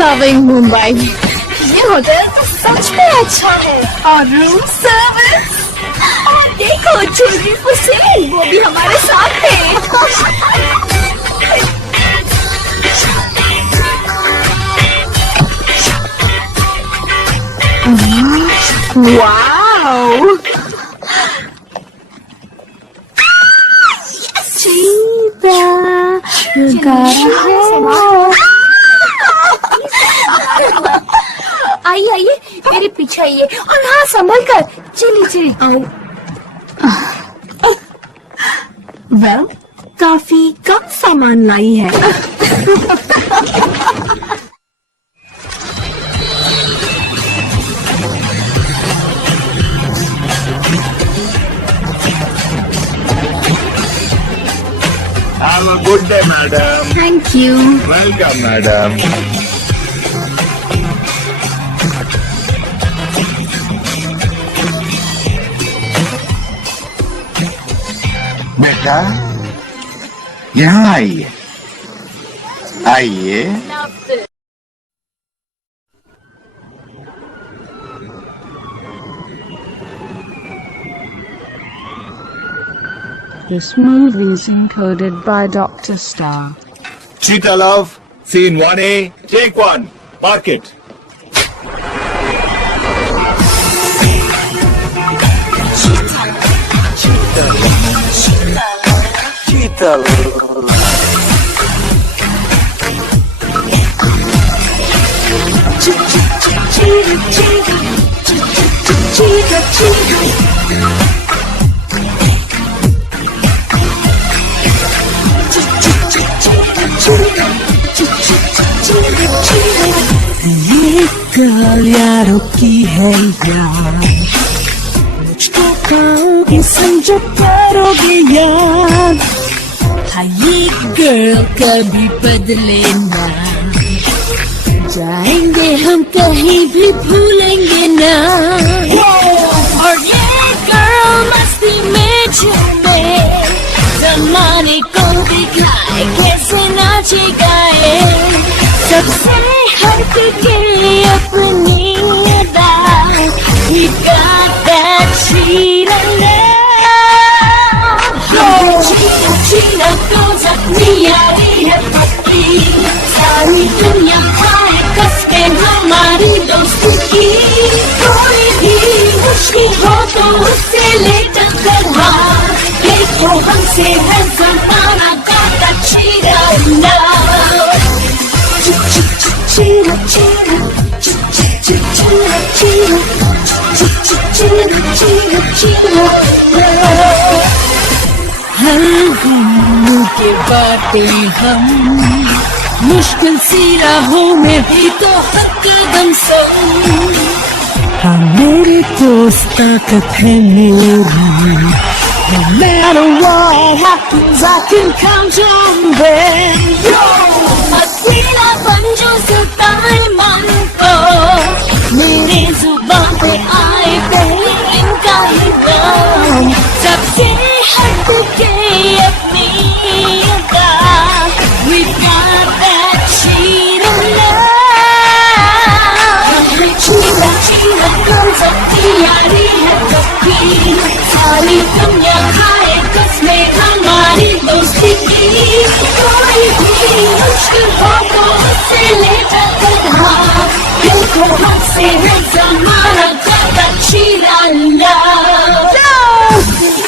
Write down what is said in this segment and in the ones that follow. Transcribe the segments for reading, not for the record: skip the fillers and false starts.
Loving Mumbai. ये hotel तो सच में अच्छा है और रूम सर्विस, देखो चिल्ड्रन हुसैन वो भी हमारे साथ है। वाओ, आइए आइए मेरे पीछे आइए और हाँ संभल कर, चलिए चलिए आओ। वेल काफी कम सामान लाई है। Have a good day, madam. Thank you. Welcome, madam. बेटा यहाँ आइए, आइए। This movie is encoded by Dr. Star. Cheetah Love, scene 1A, take 1, mark it. ये गल यारों की है यार, मुझको पाओगे समझो करोगे यार। हाँ ये गर्ल कभी बदले ना, जाएंगे हम कहीं भी भूलेंगे ना। और ये गर्ल मस्ती में झूमे, जमाने को दिखाए कैसे नाचे गाए, सबसे हट के अपनी अदा। We got that cheetah love. चीना चीना तो अपनी यारी है पक्की, सारी दुनिया खाए कसके हमारी दोस्ती की। कोई भी मुश्किल हो तो उससे ले टक्कर मार, देखो हमसे है जमाना गाता cheetah love. Cheetah, cheetah, cheetah, cheetah, cheetah, cheetah, cheetah. हर दिन के बाटे हम, मुश्किल सी राहों में भी तो हकदम संग। हाँ मेरे दोस्त ताकत है मेरी, no matter what happens I can count on them. अकेला बन जो सताए मन को, मेरे जुबान पे आए पहले इनका ही नाम। सबसे हट के अपनी अदा, we got that cheetah love. चीना चीना कौन सकती यारी है पक्की, सारी दुनिया खाए कसमें हमारी दोस्ती की। कोई भी मुश्किल हो तो उससे ले टक्कर मार, देखो हमसे है जमाना गाता cheetah love.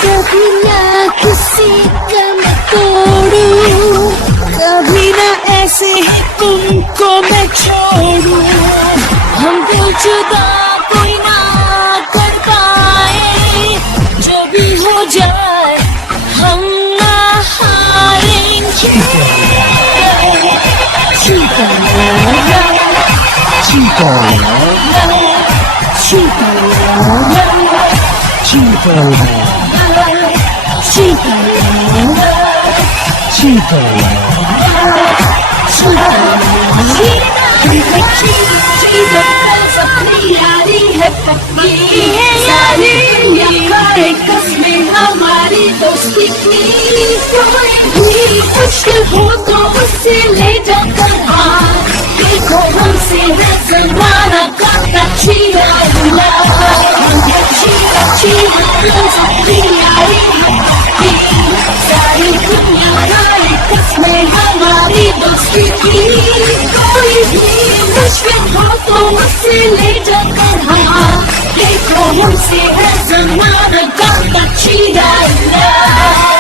कभी ना किसी का मैं तोड़ूं, कभी ना ऐसे ही तुमको मैं छोड़ूं। हम दिल जुदा कोई ना कर पाए, जो भी हो जाए हम ना हारेंगे। Cheetah love, cheetah love, cheetah love, cheetah love. Cheetah love, cheetah love, cheetah love. अपनी यारी है पक्की, सारी दुनिया खाए कसमें हमारी दोस्ती की। कोई भी मुश्किल हो तो उससे ले जाकर हार, देखो हमसे cheetah love. Cheetah, cheetah, न्यारी है पक्की, सारी दुनिया खाए कसमें हमारी दोस्ती की। कोई भी मुश्किल हो तो मुझसे ले जाकर हम, देखो मुझसे है ज़माना गाता cheetah love.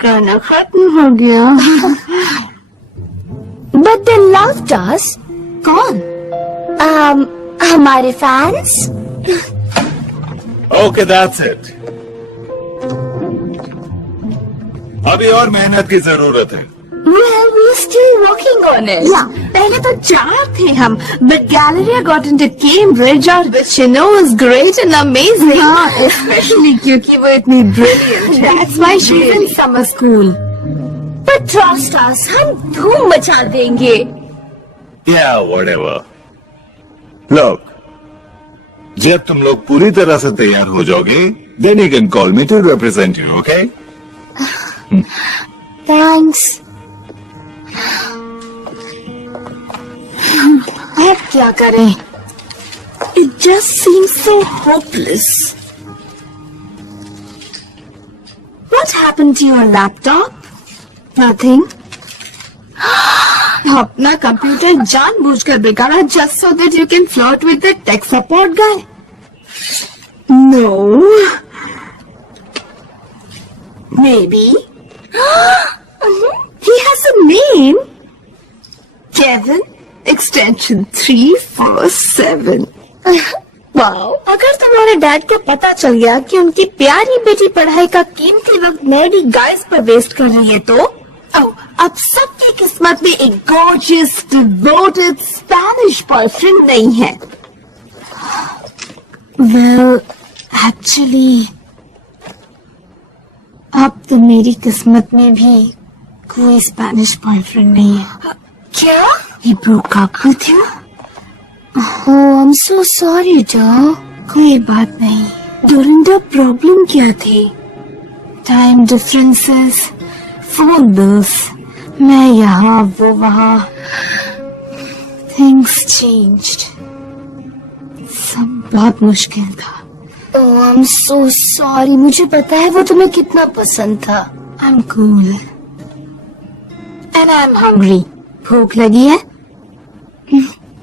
गाना खत्म हो गया। But they loved us. कौन? हमारे फैंस। Okay, that's it. अभी और मेहनत की जरूरत है। Well, we're still working on it. Yeah, पहले तो 4 थे हम, but Galleria got into Cambridge, which you know is great and amazing. हाँ, especially क्योंकि वो इतनी brilliant है. That's why she's in summer school. But trust us, हम धूम मचा देंगे. Yeah, whatever. Look, जब तुम लोग पूरी तरह से तैयार हो जाओगे, then you can call me to represent you, okay? Thanks. अब क्या करें? It just seems so hopeless. What happened to your laptop? Nothing. अपना कंप्यूटर जानबूझकर बिगाड़ा just so that you can flirt with the tech support guy. No. Maybe. He has a name. Kevin, extension 347. Wow. अगर तुम्हारे dad को पता चल गया कि उनकी प्यारी बेटी पढ़ाई का कीमती वक्त नैडी गाइस पर वेस्ट कर रही है तो अब सबकी किस्मत में एक gorgeous, devoted Spanish boyfriend नहीं है. Well, actually, अब तो मेरी किस्मत में भी कोई Spanish boyfriend नहीं है. क्या? He broke up with you? Oh, I'm so sorry, Joe. कोई बात नहीं. During the problem क्या थी? Time differences, phone bills. मैं यहाँ वो वहाँ. Things changed. सब बहुत मुश्किल था. Oh, I'm so sorry. मुझे पता है वो तुम्हें कितना पसंद था. I'm cool. And I'm hungry. भूख लगी है?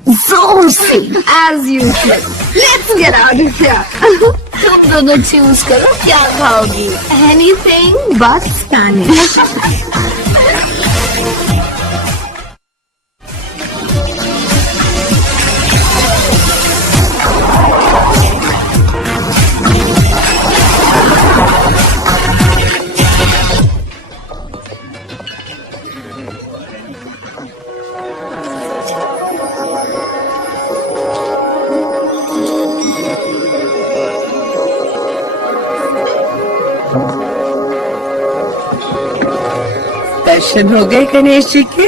जोर से, as usual. Let's get out of here. तुम दोनों choose करो क्या खाओगी. Anything but Spanish. दर्शन हो गए गणेश जी के?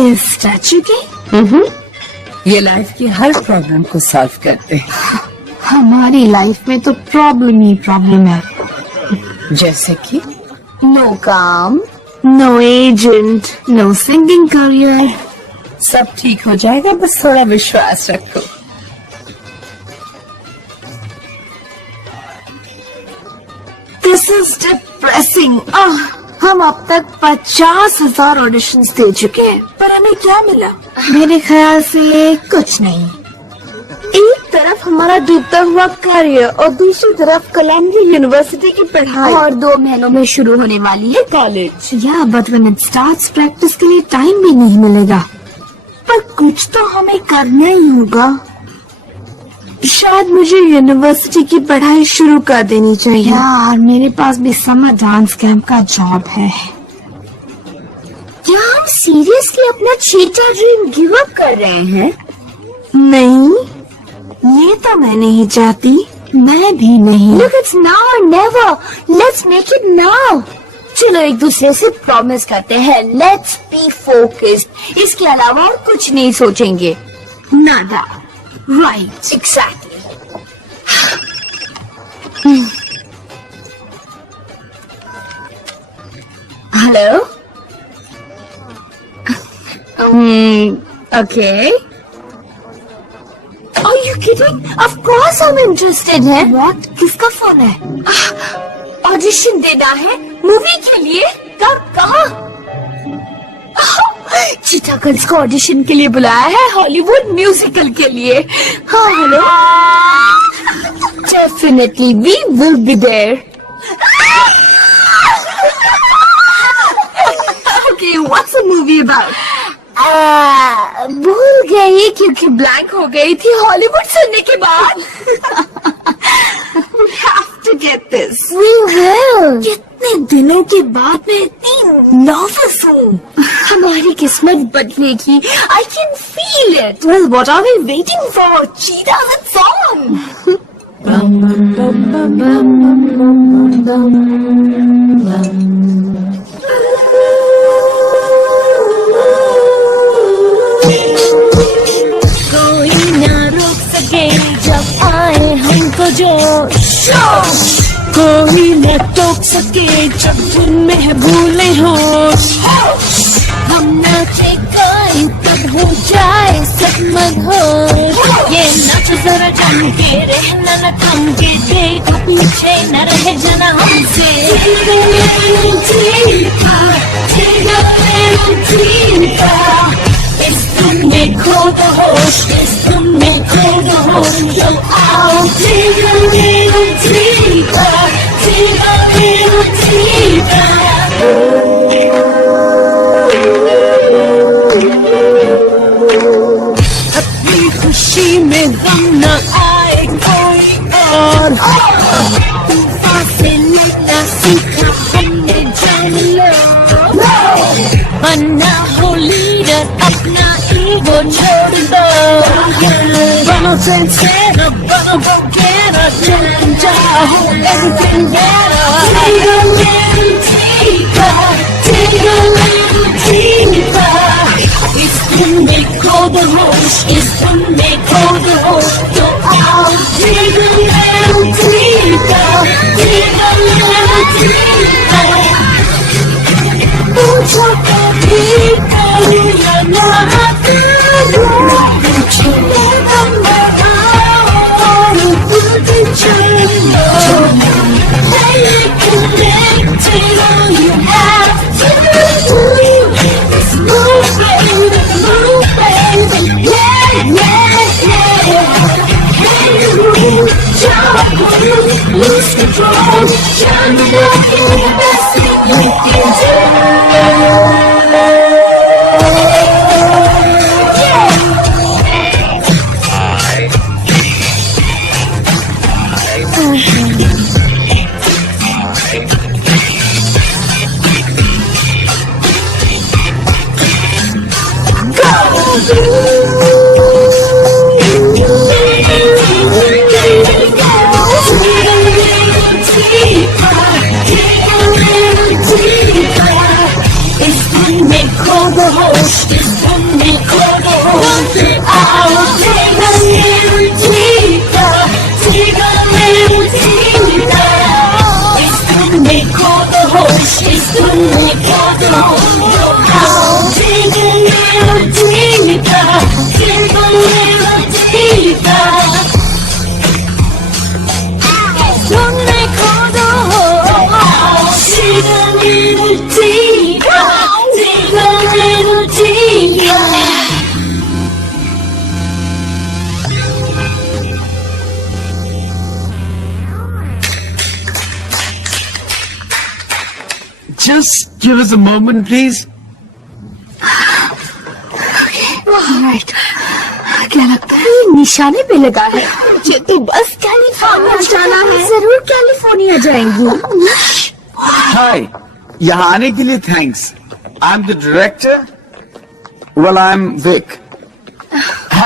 इस स्टैचू के? ये लाइफ की हर प्रॉब्लम को सॉल्व करते हैं। हमारी लाइफ में तो प्रॉब्लम ही प्रॉब्लम है। जैसे कि नो काम, no agent, no singing career. सब ठीक हो जाएगा, बस थोड़ा विश्वास रखो। This is depressing. हम अब तक 50,000 ऑडिशंस दे चुके हैं, पर हमें क्या मिला? मेरे ख्याल से कुछ नहीं। एक तरफ हमारा डूबता हुआ करियर और दूसरी तरफ कोलंबिया यूनिवर्सिटी की पढ़ाई, और 2 महीनों में शुरू होने वाली है कॉलेज। या but when it starts practice के लिए टाइम भी नहीं मिलेगा। पर कुछ तो हमें करना ही होगा। शायद मुझे यूनिवर्सिटी की पढ़ाई शुरू कर देनी चाहिए। यार, मेरे पास भी समर डांस कैंप का जॉब है। क्या हम सीरियसली अपना चीटर ड्रीम गिव अप कर रहे हैं? नहीं, ये तो मैं नहीं चाहती। मैं भी नहीं। Look, it's now or never. Let's make it now. चलो एक दूसरे से प्रॉमिस करते हैं, लेट्स बी फोकस्ड। इसके अलावा और कुछ नहीं सोचेंगे। Nada. Right, exactly. Hello. Okay. Are you kidding? Of course I'm interested है। What? किसका फोन है? ऑडिशन देना है मूवी के लिए? कब? कहाँ? चीता गर्ल्स को ऑडिशन के लिए बुलाया है, हॉलीवुड म्यूजिकल के लिए। हाँ, hello. Definitely we will be there. Okay, what's the movie about? भूल गई क्योंकि ब्लैंक हो गई थी हॉलीवुड सुनने के बाद। We have to get this. We will. कितने दिनों के बाद मैं इतनी नर्वस हूँ। हमारी किस्मत बदलेगी। I can feel it. Well, what are we waiting for? Cheetah with song. कोई ना रोक सके जब आए हमको जोश, कोई न टोक सके जब धुन में भूले होश। हम नाचे गाए तब हो जाए सब मदहोश। ये नाच जरा जम के, रहना न थम के, देखो पीछे न रहे जाना हमसे। इस धुन में खो दो होश, इस धुन में खो दो होश। तो आओ take a little deeper, take a little deeper. अपनी खुशी में गम न आए कोई और, तूफान से लड़ना सीखा हमने जान लो। बनना हो लीडर, अपना ईगो छोड़ दो। बनो sincere, बनो go-getter, चल जाओ everything better. Take a little deeper, take a little deeper. इस धुन में खो दो होश, इस धुन में खो दो होश। तो आओ take a little deeper, take a little deeper. पूछो कभी करूँ या ना करूँ, पूछने नंबर आओ और खुद चलो। Hey, connected, all you have to do is move, baby, yeah, yeah, yeah. Hey, move, jump, lose control, shine like the best thing you can do. Just give us a moment, please. Alright. क्या लगता है ये निशाने पे लगा है? मुझे तो बस कैलिफोर्निया जाना है। जरूर कैलिफोर्निया जाएंगी। Hi. यहाँ आने के लिए thanks. I'm the director. Well, I'm Vic.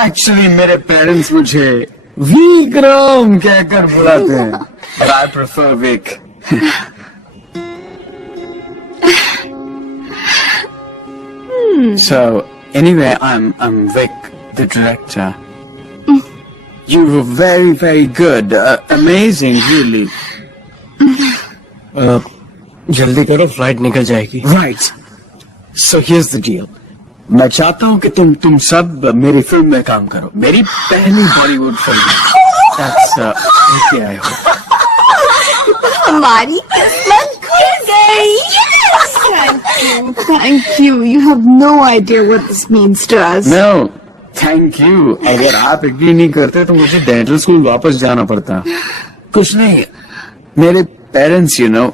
Actually, मेरे parents मुझे विक्रम कहकर बुलाते हैं, but I prefer Vic. So anyway, I'm Vic, the director. You were very good, amazing, really. जल्दी करो, फ्लाइट निकल जाएगी. Right. So here's the deal. मैं चाहता हूँ कि तुम सब मेरी फिल्म में काम करो. मेरी पहली Bollywood film. That's okay, I hope. हमारी किस्मत खुल गई. Thank you. You have no idea what this means to us. No, thank you. अगर आप एग्री नहीं करते तो मुझे डेंटल स्कूल वापस जाना पड़ता. कुछ नहीं, मेरे parents, you know.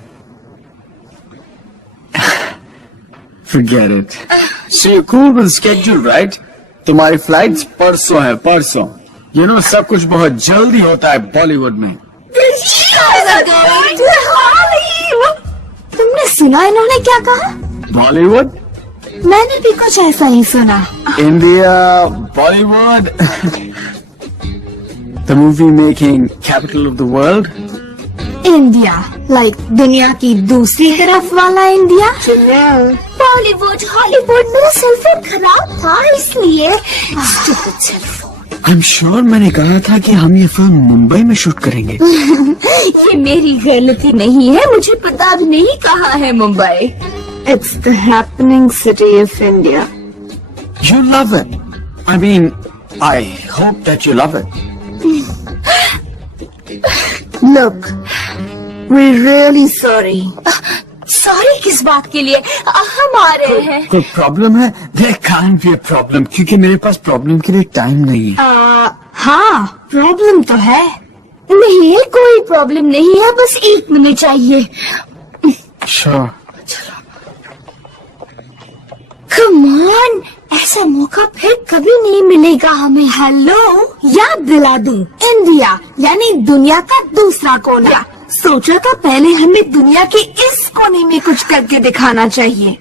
Forget it. So you're cool with the schedule, right? तुम्हारी फ्लाइट्स परसों है, परसों. You know, सब कुछ बहुत जल्दी होता है बॉलीवुड में. तुमने सुना इन्होंने क्या कहा? बॉलीवुड, मैंने भी कुछ ऐसा ही सुना. India, Bollywood. The movie making capital of the world. India, like दुनिया की दूसरी तरफ वाला इंडिया. बॉलीवुड, हॉलीवुड. मेरा सेलफोन खराब था इसलिए. Stupid cellphone. I'm sure मैंने कहा था कि हम ये फिल्म मुंबई में शूट करेंगे. ये मेरी गलती नहीं है. मुझे पता भी नहीं कहाँ है Mumbai. It's the happening city of India. You love it. I mean, I hope that you love it. Look, we're really sorry. Sorry किस बात के लिए? हम आ रहे हैं. कोई प्रॉब्लम है? There can't be a problem क्योंकि मेरे पास प्रॉब्लम के लिए टाइम नहीं है. हाँ, प्रॉब्लम तो है. नहीं, कोई प्रॉब्लम नहीं है. बस 1 मिनट चाहिए. Sure. Come on, ऐसा मौका फिर कभी नहीं मिलेगा हमें. हेलो, याद दिला दूं, इंडिया यानी दुनिया का दूसरा कोना. सोचा था पहले हमें दुनिया के इस कोने में कुछ करके दिखाना चाहिए.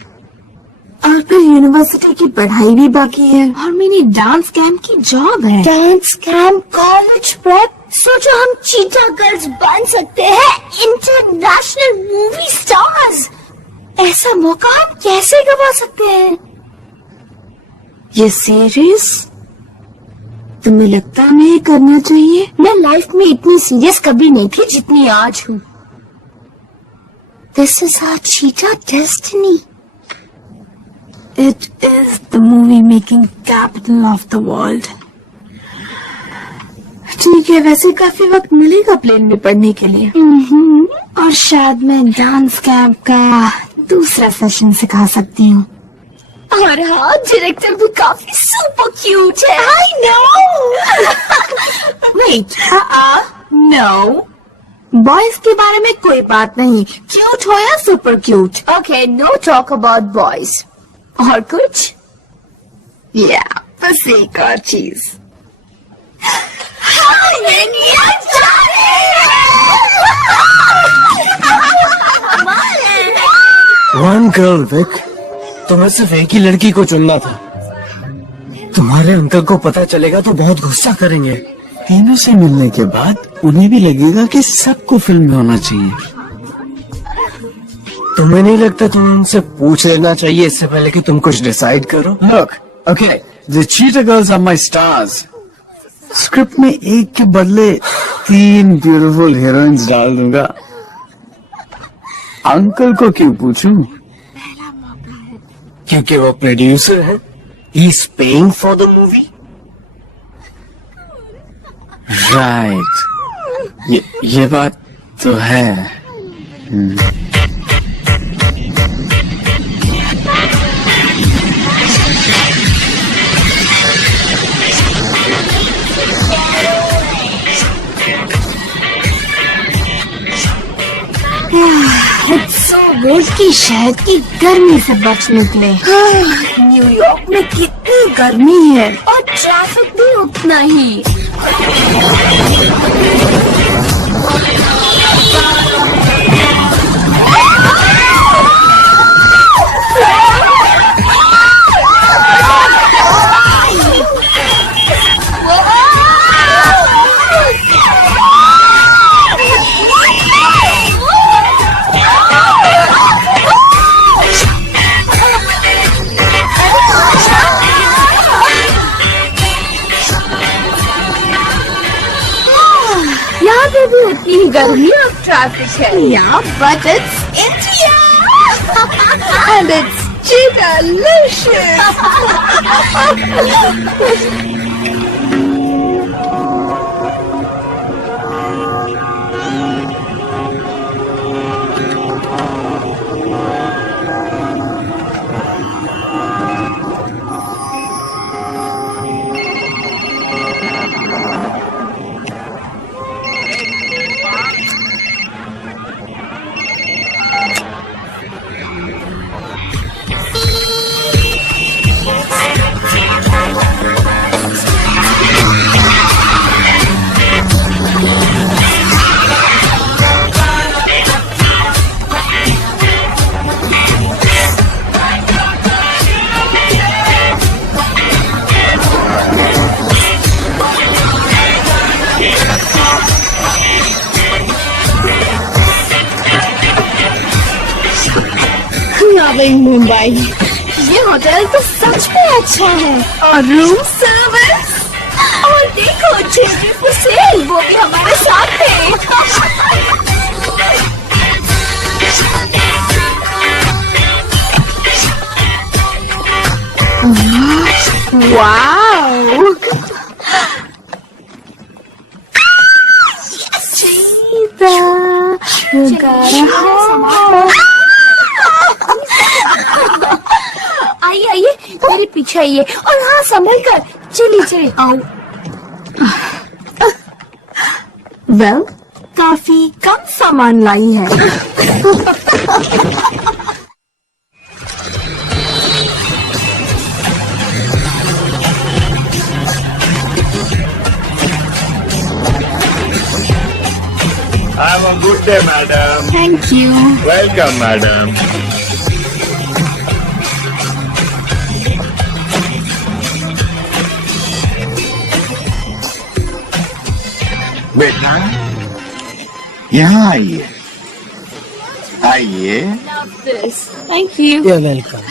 और फिर यूनिवर्सिटी की पढ़ाई भी बाकी है और मेरी डांस कैंप की जॉब है. Dance camp, college prep. सोचो हम चीटा गर्ल्स बन सकते हैं, इंटरनेशनल मूवी स्टार्स. ऐसा मौका हम कैसे गवा सकते हैं? ये सीरियस? तुम्हें लगता है हमें करना चाहिए? मैं लाइफ में इतनी सीरियस कभी नहीं थी जितनी आज हूँ. This is our cheetah destiny. It is the movie making capital of the world. ठीक है, वैसे काफी वक्त मिलेगा प्लेन में पढ़ने के लिए. और शायद मैं डांस कैंप का दूसरा सेशन सिखा सकती हूँ. और हाँ, डायरेक्टर भी काफी सुपर क्यूट है. I know. Wait, no. Boys के बारे में कोई बात नहीं, क्यूट हो या super cute. Okay, no talk about boys. और कुछ? Yeah, बस एक और चीज. One girl, Vic. तुम्हें सिर्फ एक ही लड़की को चुनना था. तुम्हारे अंकल को पता चलेगा तो बहुत गुस्सा करेंगे. तीनों से मिलने के बाद उन्हें भी लगेगा कि सबको फिल्म में होना चाहिए. तुम्हें नहीं लगता तुम्हें उनसे पूछ लेना चाहिए इससे पहले कि तुम कुछ डिसाइड करो? Look, okay, the cheetah girls are my stars. Script में एक के बदले 3 ब्यूटीफुल हीरोइंस डाल दूंगा. अंकल को क्यों पूछूं? क्योंकि वो प्रोड्यूसर है. He is paying for the movie. Right, ये बात तो है. रोज की शहद की गर्मी से बच निकले. न्यूयॉर्क में कितनी गर्मी है और ट्रैफिक भी उतना ही. इतनी गर्मी और ट्रैफिक है। Yeah, but it's India and it's delicious. Loving Mumbai. ये होटल तो सच में अच्छा है और रूम सर्विस और देखो चिल्ड्रन फॉर सेल वो भी हमारे साथ है। वाओ चीता you gotta hold आइए आइए मेरे पीछे आइए और हाँ संभल कर चलिए चलिए आओ। वेल काफी कम सामान लाई है। Have a good day, madam. Thank you. Welcome, madam. बेटा यहाँ आइए आइए। Thank you. You're welcome.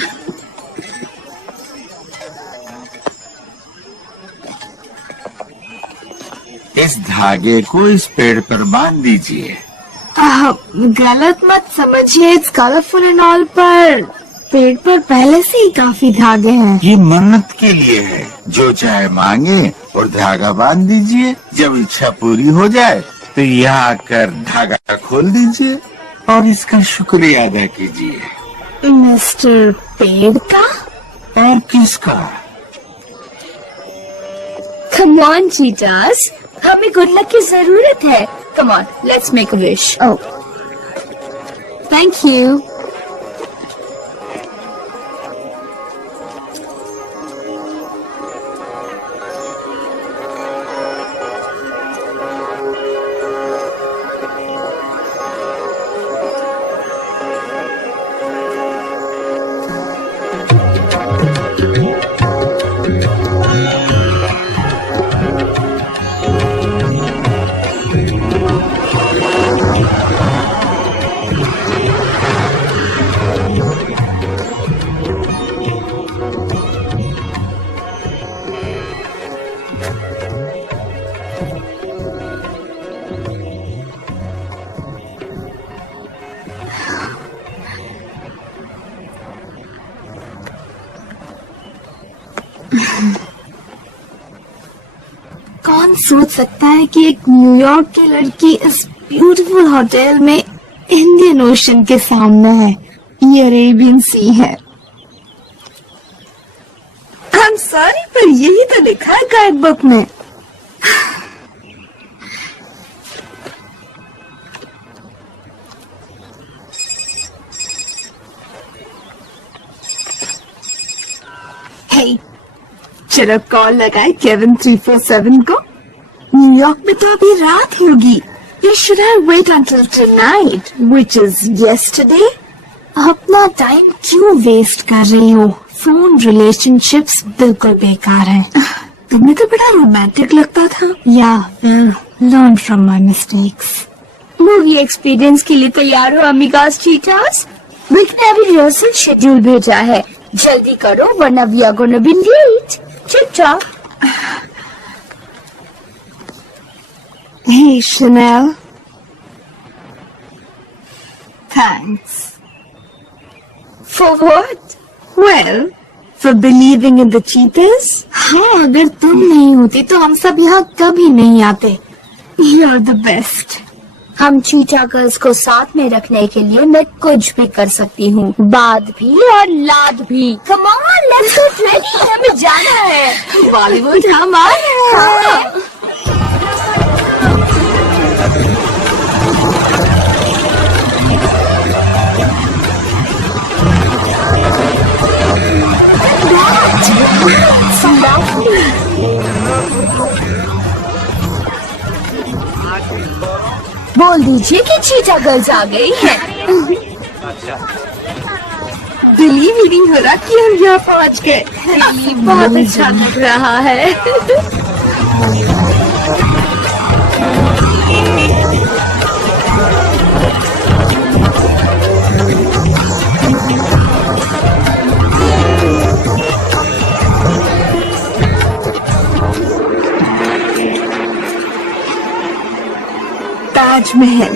इस धागे को इस पेड़ पर बांध दीजिए। गलत मत समझिए इट्स कलरफुल एंड ऑल पर पेड़ पर पहले से ही काफी धागे हैं। ये मन्नत के लिए है, जो चाहे मांगे और धागा बांध दीजिए। जब इच्छा पूरी हो जाए तो यहाँ आकर धागा खोल दीजिए और इसका शुक्रिया अदा कीजिए। मिस्टर पेड़ का? और किसका? कम ऑन चीटास, हमें गुड लक की जरूरत है। Come on let's make a wish. Oh thank you. कौन सोच सकता है कि एक न्यूयॉर्क की लड़की इस ब्यूटीफुल होटल में इंडियन ओशन के सामने है। ये अरेबियन सी है। आई एम सॉरी पर यही तो लिखा है गाइड बुक में। हे चलो कॉल लगाए केविन 347 को। न्यूयॉर्क में तो अभी रात होगी। You should have wait until tonight, which is yesterday. अपना टाइम क्यों वेस्ट कर रही हो? फोन रिलेशनशिप्स बिल्कुल बेकार हैं। तुम्हें तो बड़ा रोमांटिक लगता था। Yeah, learn from my mistakes. Movie experience के लिए तैयार हो अमिगास चीटास? विक ने अभी रिहर्सल शेड्यूल भेजा है, जल्दी करो वरना we are gonna be late. चुपचाप। Hey Chanel, Thanks. For what? Well, for believing in the cheetahs. हाँ, अगर तुम नहीं होती तो हम सब यहाँ कभी नहीं आते. You're the best. हम चीटा गर्ल्स को साथ में रखने के लिए मैं कुछ भी कर सकती हूँ, बात भी और लाद भी. Come on, let's get ready. हमें जाना है. बॉलीवुड हम आ रहे हैं. बोल दीजिए कि चीटा गर्ल्स आ गई हैं. बिलीव ही नहीं हो रहा कि हम यहाँ पहुँच गए. बहुत अच्छा लग रहा है. ताजमहल,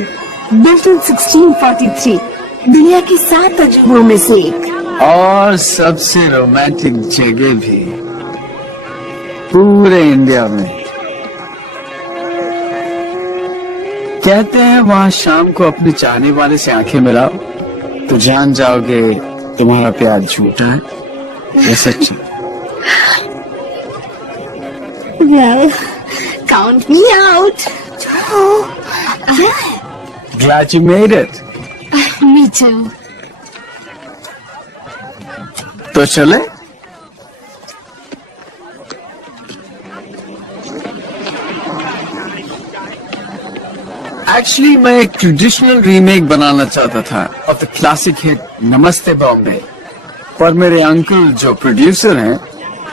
built in 1643, दुनिया की 7 अजूबों में से एक. और सबसे रोमांटिक जगह भी पूरे इंडिया में. कहते हैं वहाँ शाम को अपने चाहने वाले से आंखें मिलाओ तो जान जाओगे तुम्हारा प्यार झूठा है या सच्चा. Well, count me out. Glad you made it. Me too. तो चले. एक्चुअली मैं एक ट्रेडिशनल रीमेक बनाना चाहता था ऑफ द क्लासिक हिट नमस्ते बॉम्बे, पर मेरे अंकल जो प्रोड्यूसर हैं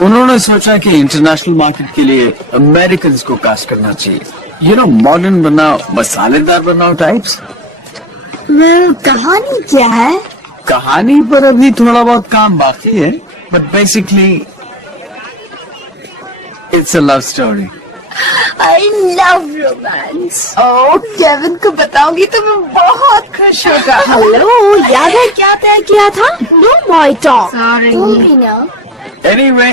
उन्होंने सोचा कि इंटरनेशनल मार्केट के लिए अमेरिकन को कास्ट करना चाहिए. यू नो, मॉडर्न बनाओ, मसालेदार बनाओ टाइप्स. Well, कहानी क्या है? कहानी पर अभी थोड़ा बहुत काम बाकी है, but basically it's a love story. I love romance. Oh, Kevin को बताऊंगी तो मैं बहुत खुश होगा. हेलो, याद है क्या तय किया था? No boy talk. Sorry. तुम भी ना. एनीवे,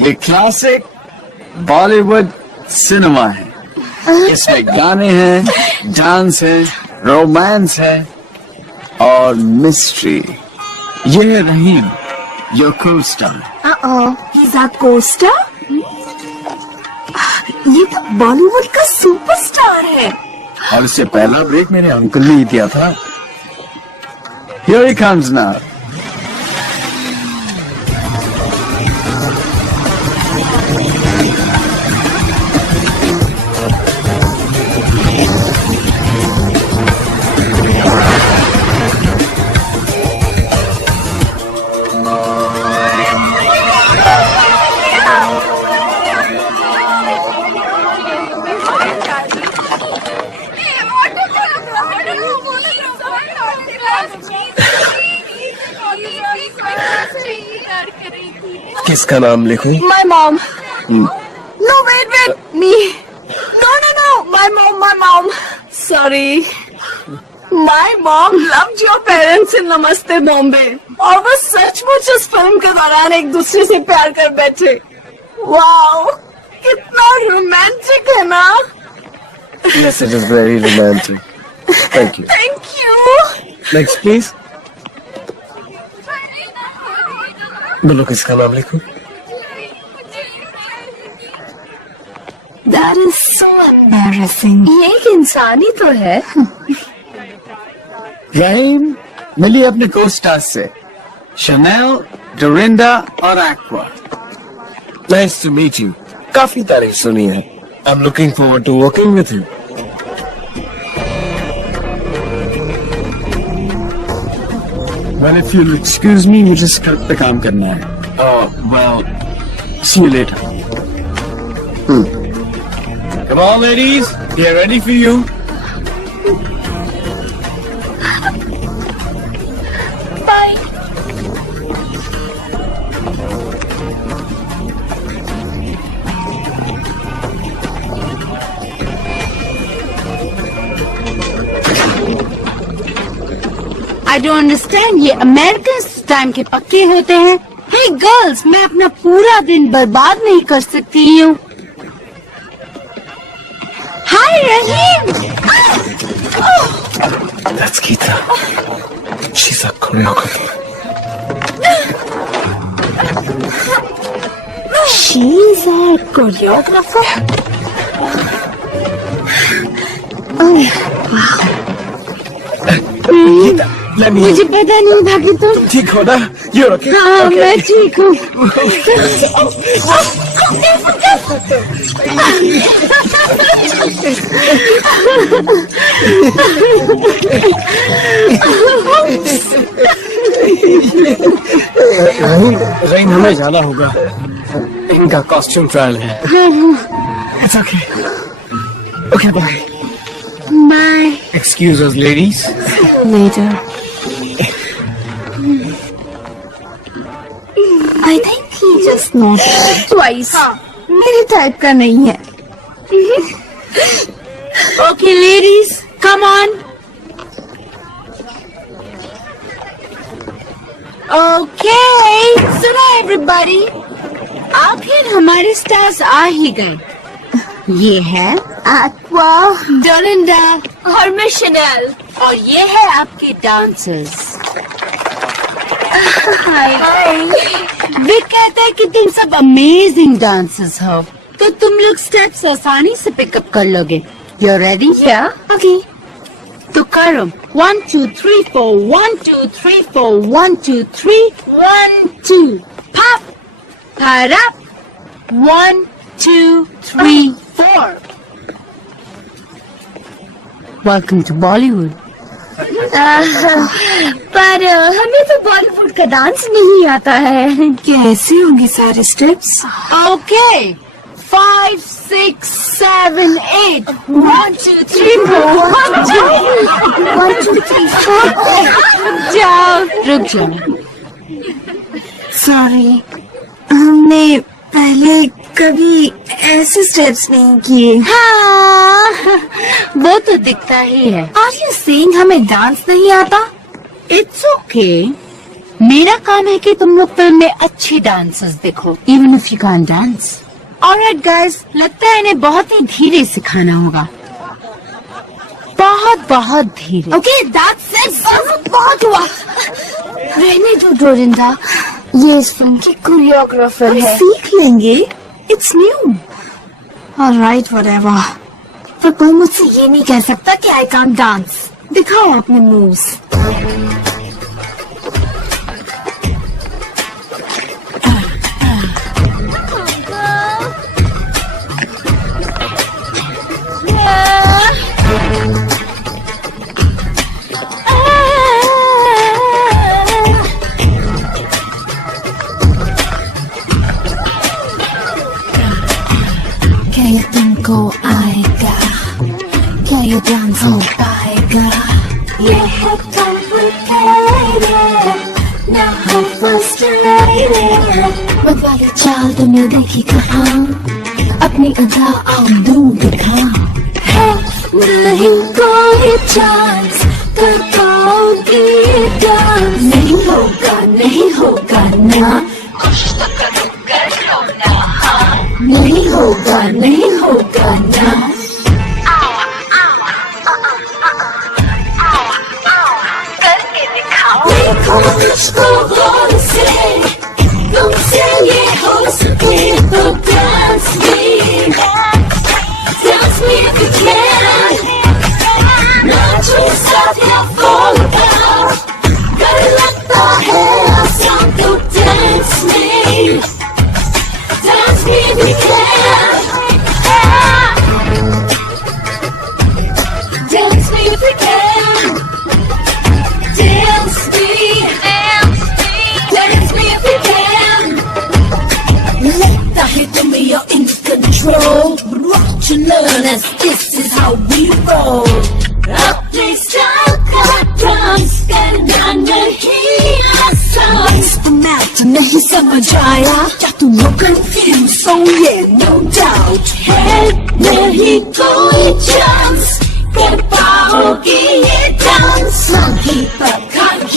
ये क्लासिक बॉलीवुड सिनेमा है. इसमें गाने हैं, डांस है, रोमांस है और मिस्ट्री. ये है रहीम, your co-star. He's our co-star? ये तो बॉलीवुड का सुपरस्टार है. और इससे पहला ब्रेक मेरे अंकल ने ही दिया था. Here he comes now. किसका नाम लिखूं? My mom. No, wait. Me. No. My mom. Sorry. My mom loved your parents in Namaste Bombay. और वो सचमुच इस फिल्म के दौरान एक दूसरे से प्यार कर बैठे. वाओ, कितना रोमांटिक है ना? Yes, it is very romantic. Thank you. Thank you. Next, please. बोलो किसका नाम लिखूं? That is so embarrassing. ये एक इंसान ही तो है. रहीम मिली अपने को-स्टार से, शनेल, डोरिंडा और aqua. Nice to meet you. काफी तारीफ सुनी है. I'm looking forward to working with you. Well, if you'll excuse me, मुझे स्क्रिप्ट पे काम करना है. Well, see you later. Come on, ladies. We are ready for you. Bye. I don't understand, ये अमेरिकन टाइम के पक्के होते हैं। हे गर्ल्स, मैं अपना पूरा दिन बर्बाद नहीं कर सकती हूँ। हाय रहीम। That's Geeta. She's a choreographer. She's a choreographer. Geeta, let me. मुझे पता नहीं था कि तुम। ठीक हो ना? You're okay? हाँ, Okay. मैं ठीक हूँ। रहीम, हमें जाना होगा। इनका कॉस्ट्यूम ट्रायल है। It's okay. Okay, bye. Bye. Excuse us, ladies. Later. I think he just noticed twice. मेरे टाइप का नहीं है। Okay, ladies, come on. Okay, सुनो everybody, आखिर हमारे स्टार्स आ ही गए। ये है Aqua. डोरिंडा और मैं शनेल। और ये है आपके डांसर्स। विक कहता है कि तुम सब अमेजिंग डांसर्स हो, तो तुम लोग स्टेप्स आसानी से पिकअप कर लोगे। You ready? Okay. तो करो 1 2 3 4 1 2 3 4 1 2 3 1 2 pop hurry up 1 2 3 4 Welcome to Bollywood. पर हमें तो बॉलीवुड का डांस नहीं आता है। कैसे होंगे सारे स्टेप्स? Okay, 5 6 7 8 1 2 3 4 1 2 3 4 जाओ, रुक जाओ। सॉरी, हमने पहले कभी ऐसे स्टेप्स नहीं किए। हाँ, वो तो दिखता ही है। Are you saying हमें डांस नहीं आता? इट्स ओके, मेरा काम है कि तुम लोग फिल्म में अच्छी डांसर्स देखो, even if you can't dance. Alright guys, लगता है इन्हें बहुत ही धीरे सिखाना होगा, बहुत बहुत धीरे। Okay, that's it. बहुत हुआ। रहने दो डोरिंडा, ये इस फिल्म की कोरियोग्राफर हम है। सीख लेंगे। It's new. Alright, whatever. पर कोई मुझसे ये नहीं कह सकता कि I can't dance. दिखाओ अपने moves. क्या ये तुमको आएगा? क्या ये डांस हो पाएगा? ये है complicated, ना हो frustrated। मत वाली चाल तुमने देखी कहाँ? अपनी अदा आओ दूं दिखा। है नहीं कोई चांस, कर पाओगी डांस। नहीं होगा, नहीं होगा ना, नहीं होगा, नहीं होगा ना। करके दिखाओ। देखो मुझको गौर से, तुमसे ये हो सके तो dance me if you can। नाचो साथ या fall down, डर लगता है आसान तो dance me if you can। Dance me if you can। Dance me, dance me, dance me if you can। लगता है तुम्हें you're in control, but what you learn as this is how we roll। अपने style का dance करना नहीं आसान। Imagine नहीं समझ आया क्या तुम लोग confused? So yeah, no doubt है नहीं कोई chance, कर पाओगी ये dance। Monkey but can't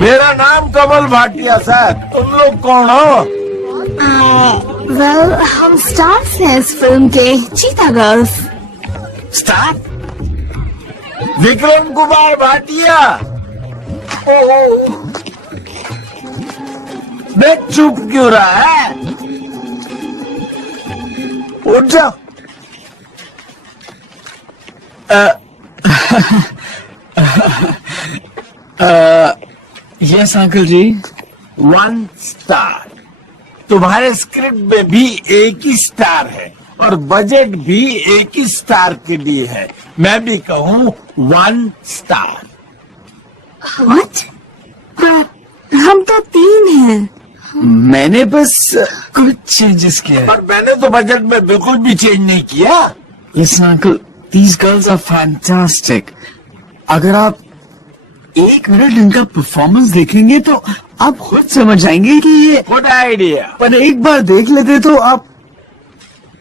मेरा नाम कमल भाटिया सर। तुम लोग कौन हो? वेल हम स्टार्स हैं इस फिल्म के, चीता गर्ल्स। स्टार विक्रम कुमार भाटिया। मैं चुप क्यों रहा है? उठ जाओ। यस अंकल जी। 1 स्टार। तुम्हारे स्क्रिप्ट में भी एक ही स्टार है और बजट भी एक ही स्टार के लिए है। मैं भी कहूँ 1 स्टार। व्हाट? हम तो 3 हैं। मैंने बस कुछ चेंजेस किया है। पर मैंने तो बजट में बिल्कुल भी चेंज नहीं किया। Yes uncle, these girls are fantastic. अगर आप 1 मिनट इनका परफॉर्मेंस देखेंगे तो आप खुद समझ जाएंगे कि ये, गुड आइडिया। पर एक बार देख लेते तो आप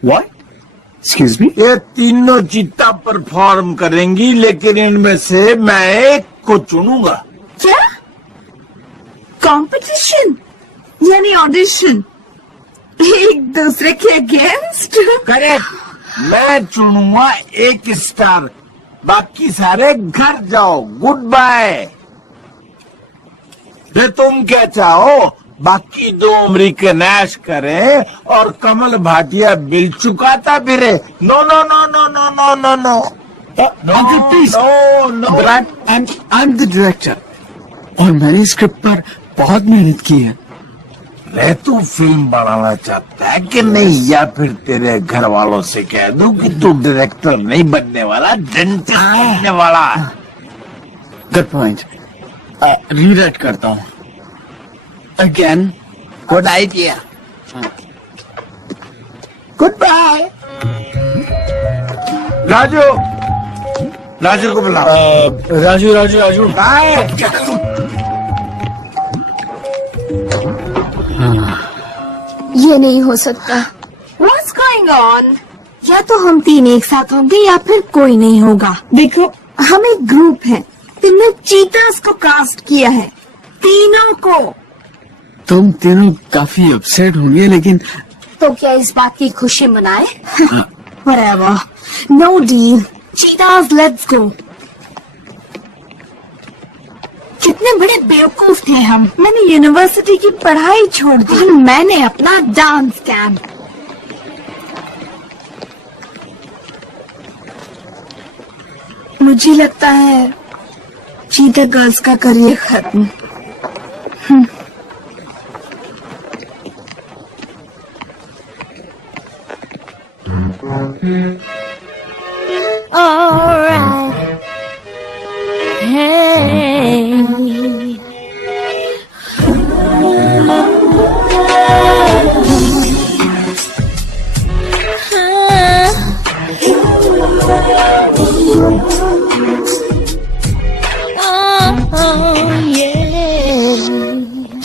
व्हाट? Excuse me? ये तीनों चीता परफॉर्म करेंगी, लेकिन इनमें से मैं एक को चुनूंगा। क्या? कंपटीशन यानी ऑडिशन एक दूसरे के अगेंस्ट? करेक्ट। मैं चुनूंगा 1 स्टार, बाकी सारे घर जाओ। Goodbye. ये तुम क्या चाहो? बाकी 2 अमेरिकन ऐश करें और कमल भाटिया बिल चुकाता फिरे। No no no no no no no no uncle please. No no. I am the director और मैंने स्क्रिप्ट पर बहुत मेहनत की है। रे तू फिल्म बनाना चाहता है कि नहीं, या फिर तेरे घर वालों से कह दूं कि तू डायरेक्टर नहीं बनने वाला, डेंटिस्ट बनने वाला? Good point. रीराइट करता हूँ again. Good idea. Goodbye. Raju, Raju को बुलाओ। राजू राजू राजू। बाय। ये नहीं हो सकता। What's going on? या तो हम 3 एक साथ होंगे या फिर कोई नहीं होगा। देखो हम एक ग्रुप है, तुमने चीतास को कास्ट किया है, तीनों को। तुम तीनों काफी अपसेट होंगे, लेकिन तो क्या इस बात की खुशी मनाए? Whatever. No deal. Cheetahs, let's go. कितने बड़े बेवकूफ थे हम। मैंने यूनिवर्सिटी की पढ़ाई छोड़ दी और मैंने अपना डांस कैंप। मुझे लगता है चीता गर्ल्स का करियर खत्म। Alright. Hey.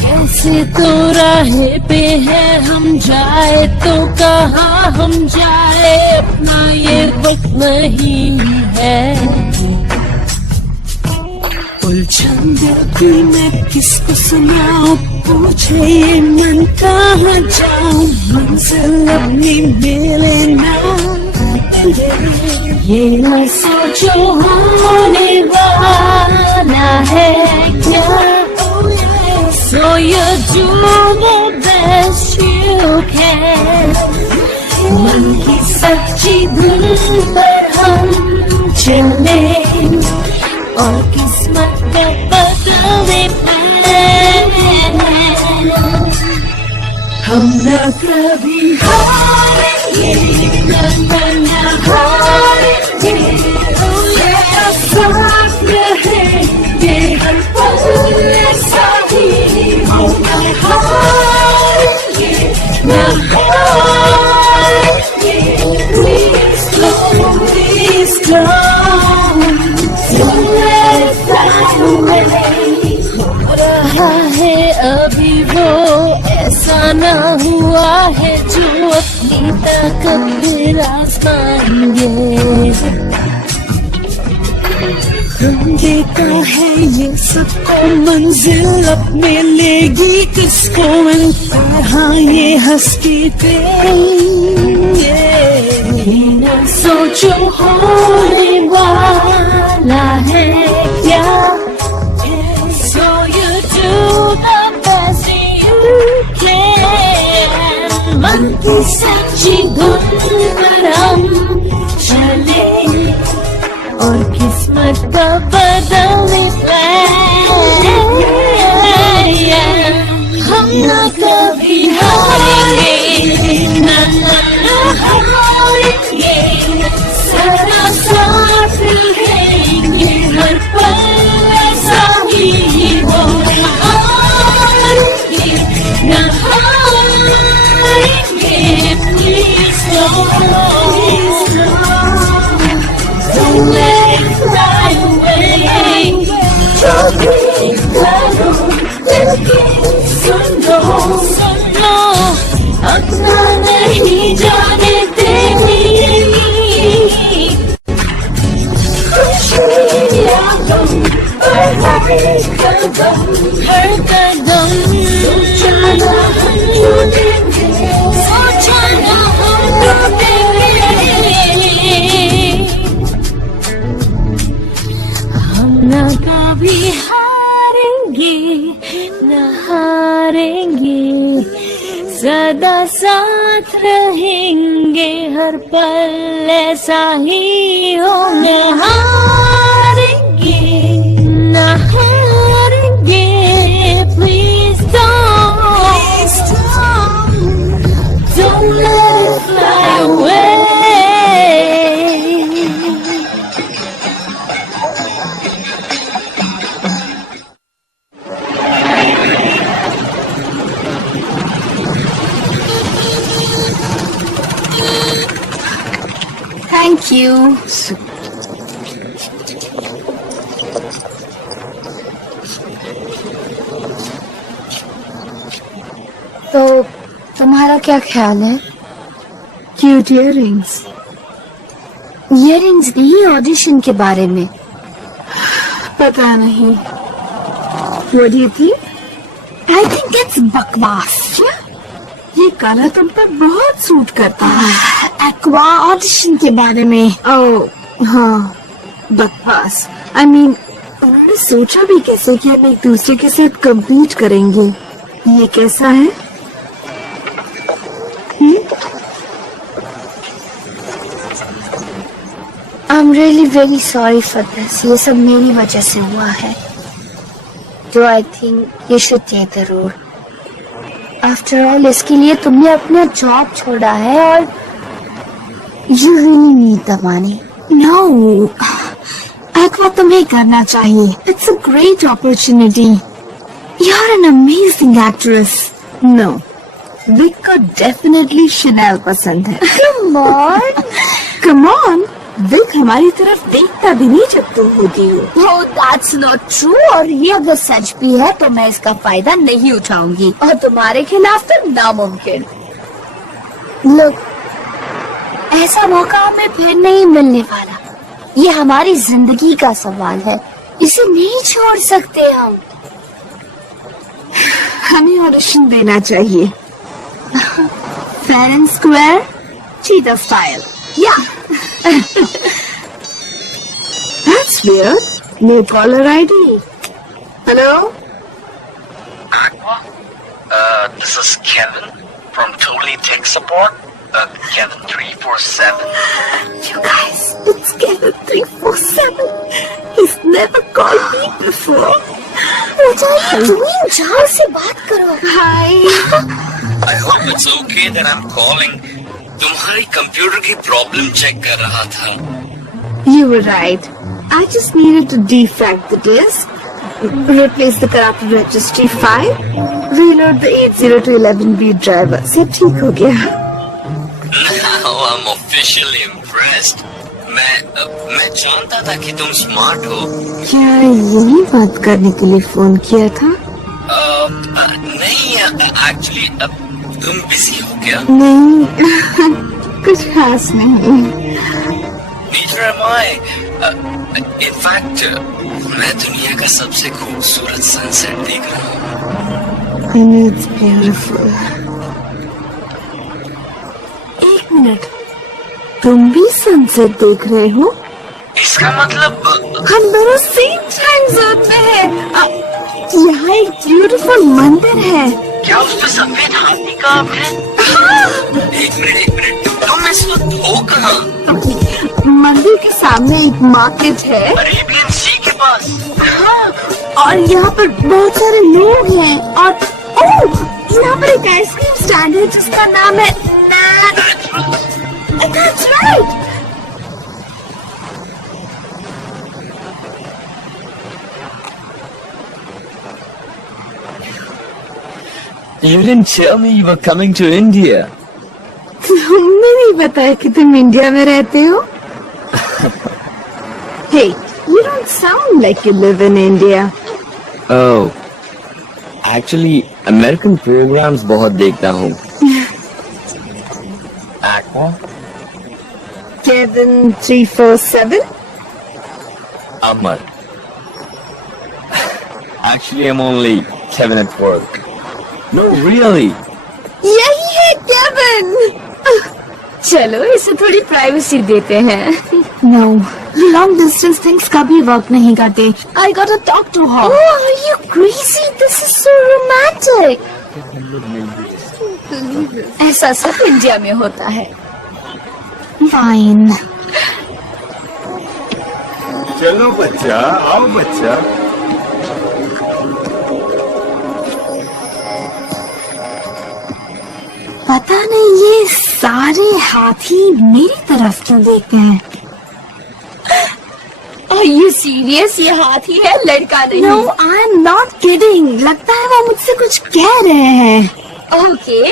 कैसे तो राहे पे है हम, जाए तो कहाँ हम जाए, अपना ये वक्त नहीं है। उलझन दिल में किसको सुनाऊं, पूछे ये मन कहाँ जाऊं, मंजिल अपनी मिले ना। ये न सोचो होने वाला है क्या, so you do the best you can। मन की सच्ची धुन पर हम चले और किस्मत का बदले हम न कभी हारेंगे, न हारेंगे, साथ रहेंगे हम पूरे साथी। हम न हारेंगे, न हारेंगे, we strong, let's fly away। हो रहा है अभी वो, ऐसा ना हुआ है जो अपनी ताकत फिर आजमाएंगे। देता है ये सबको मंजिल अपने लेगी किसको हाँ ये हस्ती तेरी न सोचो होने वाला है क्या so you do the best you can मन की सच्ची धुन पर हम चले और किस्मत का बदले प्लान हम ना कभी हारेंगे ना हारेंगे सदा साथ रहेंगे हर पल ऐसा ही हो हारेंगे ना हारेंगे please don't let it fly away. सुनो अपना नहीं जाने देनी खुशियाँ तुम हर कदम सोचना हम टूटेंगे सोचना हम टूटेंगे हम न कभी हारेंगे न हारेंगे सदा साथ रहेंगे हर पल ऐसा ही हो न हारेंगे न हारेंगे please don't let it fly away. Thank you. तो तुम्हारा क्या ख्याल है? Cute earrings. इयररिंग्स नहीं, ऑडिशन के बारे में। पता नहीं। What do you think? I think it's बकवास। ये कलर तुम पर बहुत सूट करता है। एक्वा ऑडिशन के बारे में। ओह हाँ, बकवास। आई मीन उन्होंने सोचा भी कैसे कि हम एक दूसरे के साथ compete करेंगे। ये कैसा है? I'm really very sorry for this. ये सब मेरी वजह से हुआ है। तो I think you should take the road. After all, इसके लिए तुमने अपना जॉब छोड़ा है और you really need the money. No, aqua तुम्हें करना चाहिए। It's a great opportunity. You're an amazing actress. No, Vic को definitely Chanel पसंद है। Come on. Come on, Vic हमारी तरफ देखता भी नहीं जब तुम होती हो। Oh, that's not true. और ये अगर सच भी है तो मैं इसका फायदा नहीं उठाऊंगी और तुम्हारे खिलाफ तो नामुमकिन। Look, ऐसा मौका हमें फिर नहीं मिलने वाला। ये हमारी जिंदगी का सवाल है, इसे नहीं छोड़ सकते हम। हमें ऑडिशन देना चाहिए। Fair and square, cheetah style. Yeah. That's weird. No caller ID. Hello? Aqua? This is Kevin from Totally Tech Support. Kevin 347. You guys, it's Kevin 347. He's never called me before. What are you doing? जाओ से बात करो। Hi. I hope it's okay that I'm calling. तुम्हारी computer की problem check कर रहा था। You were right. I just needed to defrag the disk, replace the corrupted registry file, reload the 80211B driver. सब ठीक हो गया। Now I'm officially impressed. मैं जानता था कि तुम स्मार्ट हो। क्या यही बात करने के लिए फोन किया था? नहीं, एक्चुअली तुम बिजी हो क्या? नहीं, कुछ खास नहीं। Neither am I. इनफैक्ट मैं दुनिया का सबसे खूबसूरत सनसेट देख रहा हूँ। And it's beautiful. एक मिनट, तुम भी सनसेट देख रहे हो? इसका मतलब हम दोनों सेम टाइम जोन में हैं। यहाँ एक ब्यूटीफुल मंदिर है। क्या उस पर सफेद हाथी का आप है? एक मिनट, तुम इस वक्त हो कहाँ? मंदिर के सामने एक मार्केट है। अरेबियन सी के पास। हाँ, और यहाँ पर बहुत सारे लोग हैं और ओह, यहाँ पर एक आइसक्रीम स्टैंड है जिसका नाम है That's right. You didn't tell me you were coming to India. तुमने नहीं बताया कि तुम इंडिया में रहते हो? Hey, you don't sound like you live in India. Oh, actually, American programs बहुत देखता हूँ. Aqua? Kevin 347? Amar. Actually, I'm only Kevin at work. No, really. यही है केविन। चलो इसे थोड़ी प्राइवेसी देते हैं। No, long distance things कभी वर्क नहीं करते। I gotta talk to her. Oh, are you crazy? This is so romantic. ऐसा सब इंडिया में होता है। Fine. चलो बच्चा, आओ बच्चा। पता नहीं ये सारे हाथी मेरी तरफ क्यों देखते हैं? Are you serious? ये हाथी है, लड़का नहीं। No, I'm not kidding. लगता है वो मुझसे कुछ कह रहे हैं। Okay,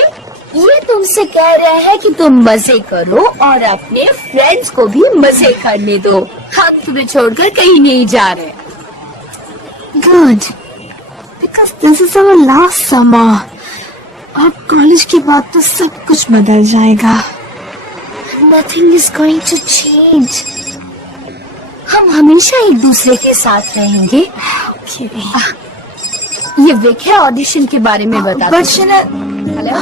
ये तुमसे कह रहे हैं कि तुम मजे करो और अपने फ्रेंड्स को भी मजे करने दो। हम तुम्हें छोड़कर कहीं नहीं जा रहे। Good, because this is our last summer. अब कॉलेज के बाद तो सब कुछ बदल जाएगा। Nothing is going to change. हम हमेशा एक दूसरे के साथ रहेंगे। Okay. ये विक है, ऑडिशन के बारे में बता। हेलो,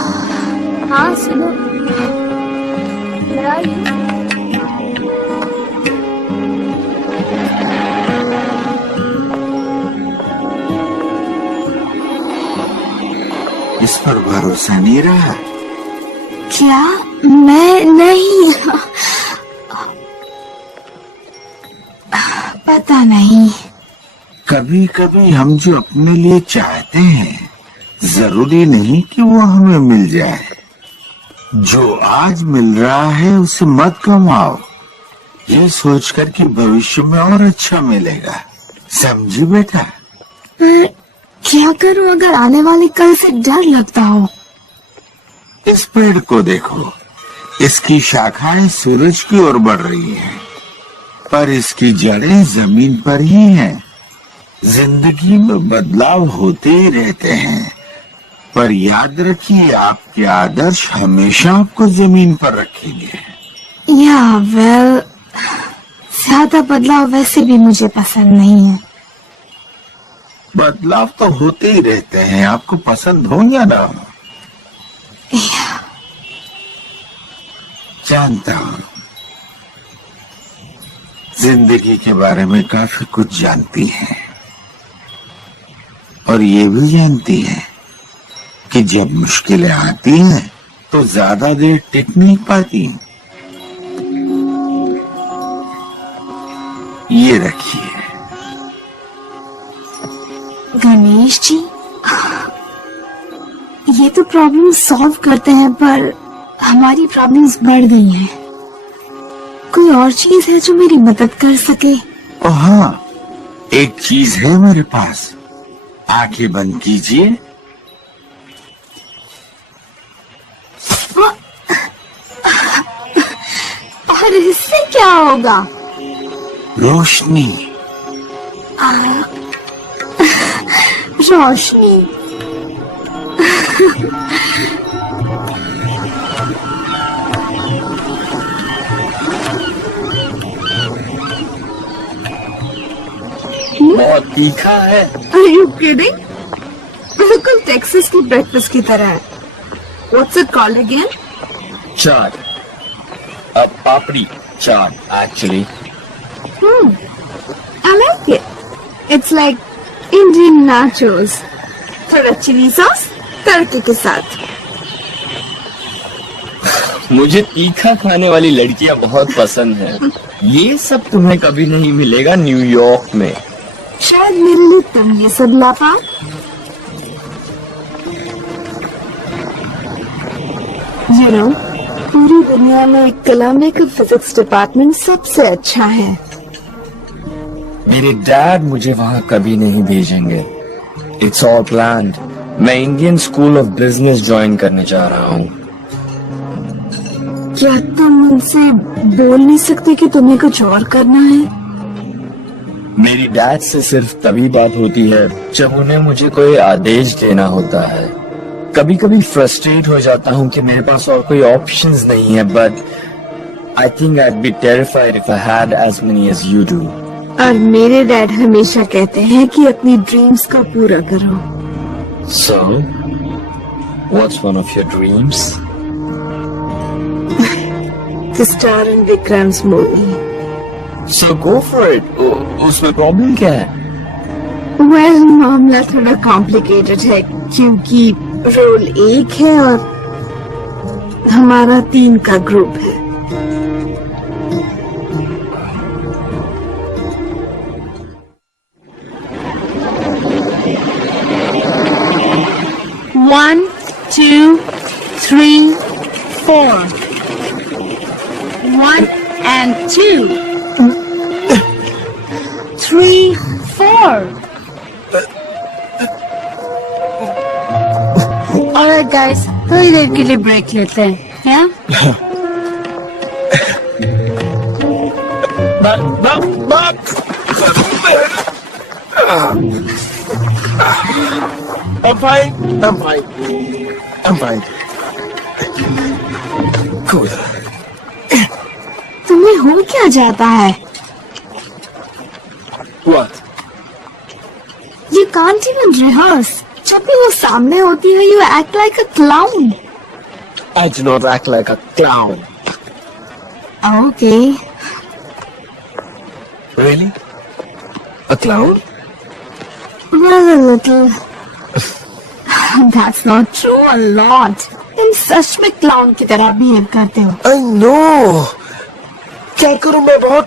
हाँ सुनो। Where are you? इस पर भरोसा नहीं रहा। क्या? मैं नहीं। पता नहीं। कभी कभी हम जो अपने लिए चाहते हैं जरूरी नहीं कि वो हमें मिल जाए। जो आज मिल रहा है उसे मत कमाओ, ये सोचकर कि भविष्य में और अच्छा मिलेगा। समझी बेटा? पर क्या करूं अगर आने वाले कल से डर लगता हो? इस पेड़ को देखो, इसकी शाखाएं सूरज की ओर बढ़ रही हैं, पर इसकी जड़ें जमीन पर ही हैं। जिंदगी में बदलाव होते ही रहते हैं, पर याद रखिए आपके आदर्श हमेशा आपको जमीन पर रखेंगे। या वेल, ज्यादा बदलाव वैसे भी मुझे पसंद नहीं है। बदलाव तो होते ही रहते हैं, आपको पसंद हो या ना हो। जानता हूँ जिंदगी के बारे में काफी कुछ जानती हैं, और ये भी जानती हैं कि जब मुश्किलें आती हैं तो ज्यादा देर टिक नहीं पाती। ये रखिए। गणेश जी, ये तो प्रॉब्लम सॉल्व करते हैं, पर हमारी प्रॉब्लम्स बढ़ गई हैं। कोई और चीज है जो मेरी मदद कर सके? ओ हाँ, एक चीज है मेरे पास। आंखें बंद कीजिए। और इससे क्या होगा? रोशनी। रोशनी। बहुत तीखा है। Are you kidding? बिल्कुल टेक्सास की ब्रेकफास्ट की तरह है। What's it called again? Chaat, अब papdi chaat actually. I like it. It's like Indian nachos. थोड़ा चिली सॉस तड़के के साथ। मुझे तीखा खाने वाली लड़कियां बहुत पसंद हैं। ये सब तुम्हें कभी नहीं मिलेगा न्यूयॉर्क में। शायद मेरे लिए तुम ये सब ला पाओ। You know, पूरी दुनिया में कोलंबिया का फिजिक्स डिपार्टमेंट सबसे अच्छा है। मेरे डैड मुझे वहाँ कभी नहीं भेजेंगे। It's all planned. मैं Indian school of business join करने जा रहा हूँ। क्या तुम उनसे बोल नहीं सकते कि तुम्हें कुछ और करना है? मेरी डैड से सिर्फ तभी बात होती है जब उन्हें मुझे कोई आदेश देना होता है। कभी कभी फ्रस्ट्रेट हो जाता हूँ कि मेरे पास और कोई ऑप्शंस नहीं है, but I think I be terrified if I had as many as you do. और मेरे डैड हमेशा कहते हैं कि अपनी ड्रीम्स को पूरा करो। So, what's one of your dreams? To star in Vikram's movie. So go for it. उसमें प्रॉब्लम क्या है? Well, मामला थोड़ा कॉम्प्लिकेटेड है क्योंकि रोल एक है और हमारा 3 का ग्रुप है। One, two, three, four. 1 and 2. 3, 4. Alright guys, थोड़ी देर के लिए ब्रेक लेते हैं, क्या? I'm fine. I'm fine. Cool. तुम्हें हो क्या जाता है? What? You can't even rehearse. जब भी वो सामने होती है, you act like a clown. I do not act like a clown. Okay. Really? A clown? Well, a little. That's not true. A lot. तुम सच में क्लाउन की तरह बिहेव करते हो। I know. क्या करूं, मैं बहुत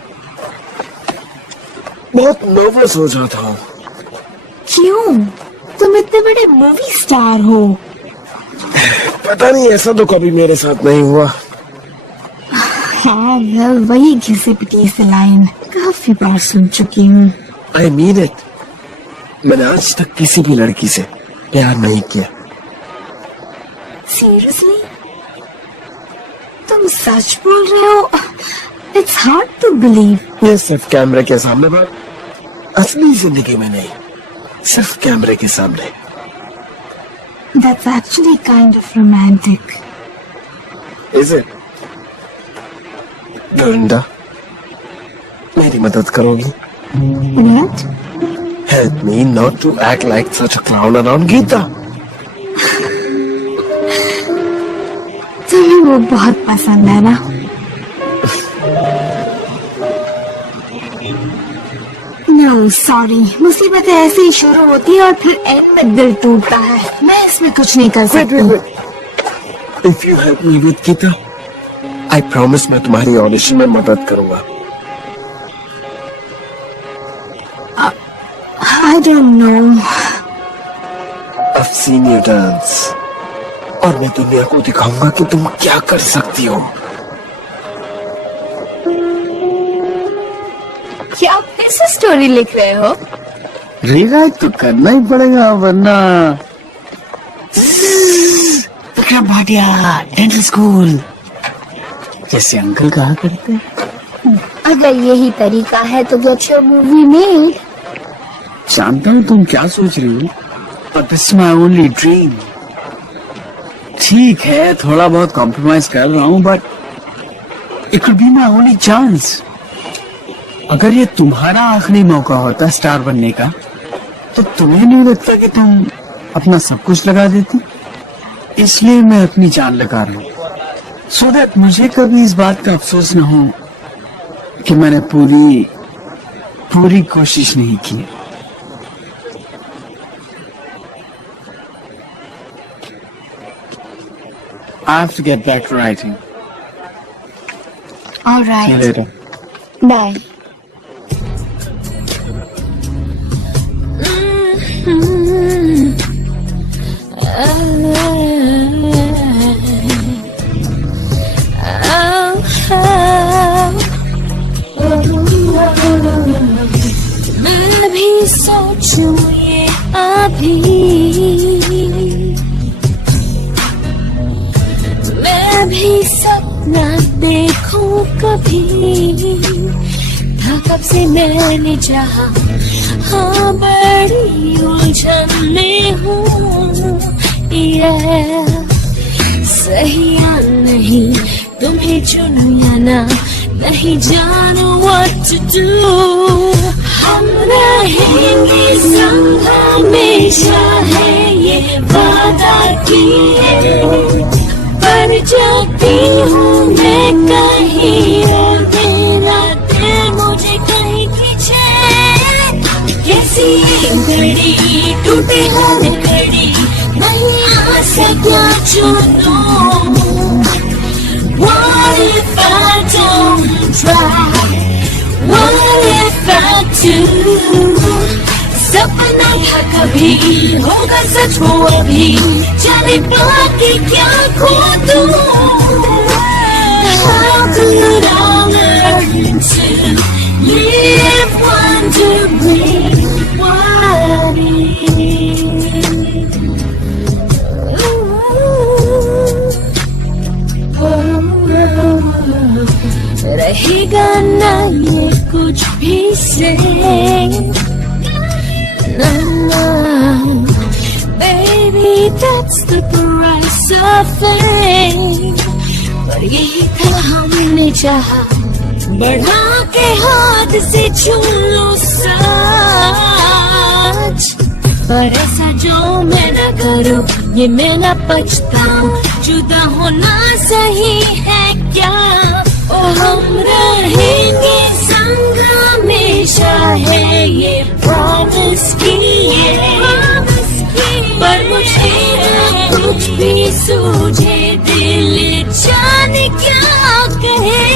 नर्वस हो जाता हूँ। क्यों? तुम इतने बड़े मूवी स्टार हो। पता नहीं, ऐसा तो कभी मेरे साथ नहीं हुआ। हाँ, well, वही घिसी पिटी से लाइन काफी बार सुन चुकी हूँ। I mean it. मैंने आज तक किसी भी लड़की से प्यार नहीं किया। Seriously? तुम सच बोल रहे हो? It's hard to believe. ये सिर्फ कैमरे के सामने बात, असली जिंदगी में नहीं, सिर्फ कैमरे के सामने। That's actually kind of romantic. Is it? डोरिंडा, मेरी मदद करोगी? What? Help me not to act like such a clown around Geeta. तुम्हें वो बहुत पसंद है ना? No, sorry. मुसीबतें ऐसे ही शुरू होती है और फिर एंड में दिल टूटता है। मैं इसमें कुछ नहीं कर सकती। Wait. If you help me with Geeta, I promise मैं तुम्हारी ऑडिशन में मदद करूंगा। I don't know. I've seen you dance. और मैं दुनिया को दिखाऊंगा कि तुम क्या कर सकती हो। क्या आप फिर से स्टोरी लिख रहे हो? रीराइट तो करना ही पड़ेगा वरना। विक्रम भाटिया, डेंटल स्कूल, जैसे अंकल कहा करते हैं। अगर यही तरीका है तो गेट योर मूवी मेड। जानता हूँ तुम क्या सोच रही हो, but this is my only dream. ठीक है, थोड़ा बहुत कॉम्प्रोमाइज कर रहा हूँ, but it could be my only chance. अगर ये तुम्हारा आखिरी मौका होता स्टार बनने का, तो तुम्हें नहीं लगता कि तुम अपना सब कुछ लगा देती? इसलिए मैं अपनी जान लगा रहा हूं, सो दैट मुझे कभी इस बात का अफसोस न हो कि मैंने पूरी कोशिश नहीं की। I have to get back to writing. All See you right. later. Bye. मैं भी सोचूं ये अभी, मैं भी सपना देखूं कभी, था कब से मैंने चाहा, हाँ बड़ी उलझन में हूँ, ये सही या नहीं तुम्हें चुनूं या ना, नहीं जानू what to do। हम रहेंगे संग हमेशा है ये वादा किए, पर जाती हूँ मैं कहीं और मेरा दिल मुझे कहीं खींचे। कैसी घड़ी टूटे हर घड़ी, नहीं आ सका चुनूं। What if I don't try? What if I do? सपना था कभी, होगा सच वो अभी, जाने बाकी क्या खो दूं। How could I learn to live wondering what रहेगा ना ये कुछ भी से ना ना, baby that's the price of fame। पर यही था हमने चाहा, बढ़ा के हाथ से छू लो सच, पर ऐसा जो मैं न करूं ये मैं न पछताऊं। जुदा होना सही है क्या? ओ हम रहेंगे संग हमेशा है ये प्रॉमिस किए, पर मुझे कुछ भी सूझे दिल जाने क्या कहे।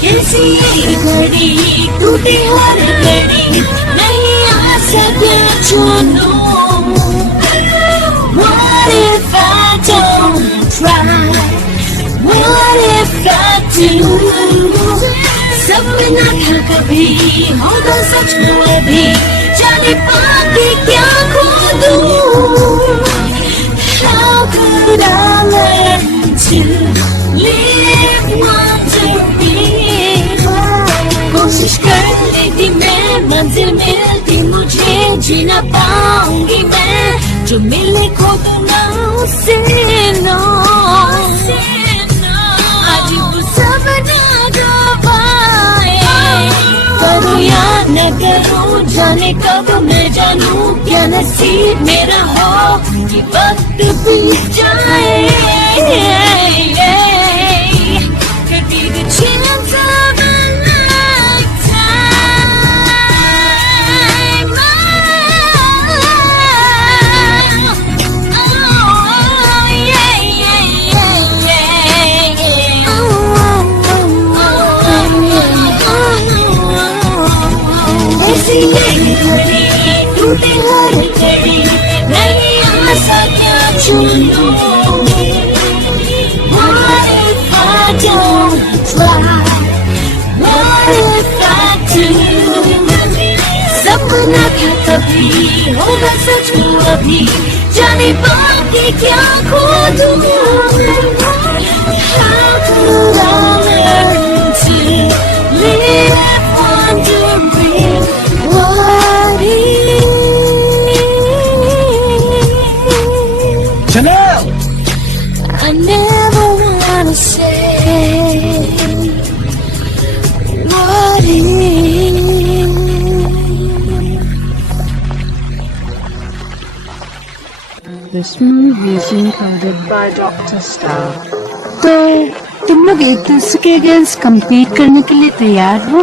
कैसी घड़ी टूटी हर घड़ी, नहीं आ सके चुनूं। What if I don't try? What if I do? सपना था कभी, होगा सच वो अभी, जाने पाके क्या खो दूं। How could I learn to live wondering? कोशिश कर लेती मैं, मंजिल मिलती मुझे, जी ना पाऊंगी मैं, जो मिले खो दूंगा उससे नो। आज वो सपना गवाए, करूं या न करूं जाने कब मैं जानूं, क्या नसीब मेरा हो कि वक्त बीत जाए। Could be the chance of a lifetime। Oh, yeah, yeah, yeah, yeah। ऐसी घड़ी टूटे हर घड़ी, नहीं आ सका चुनूं। What if I don't try? What if I do? सपना था कभी, होगा सच वो अभी, जाने बाकी क्या खो दूं। How could I learn to live wondering what is? Chanel! I never wanna say what is This movie is encoded by Dr. Star. तो तुम लोग एक दूसरे के अगेंस्ट compete करने के लिए तैयार हो?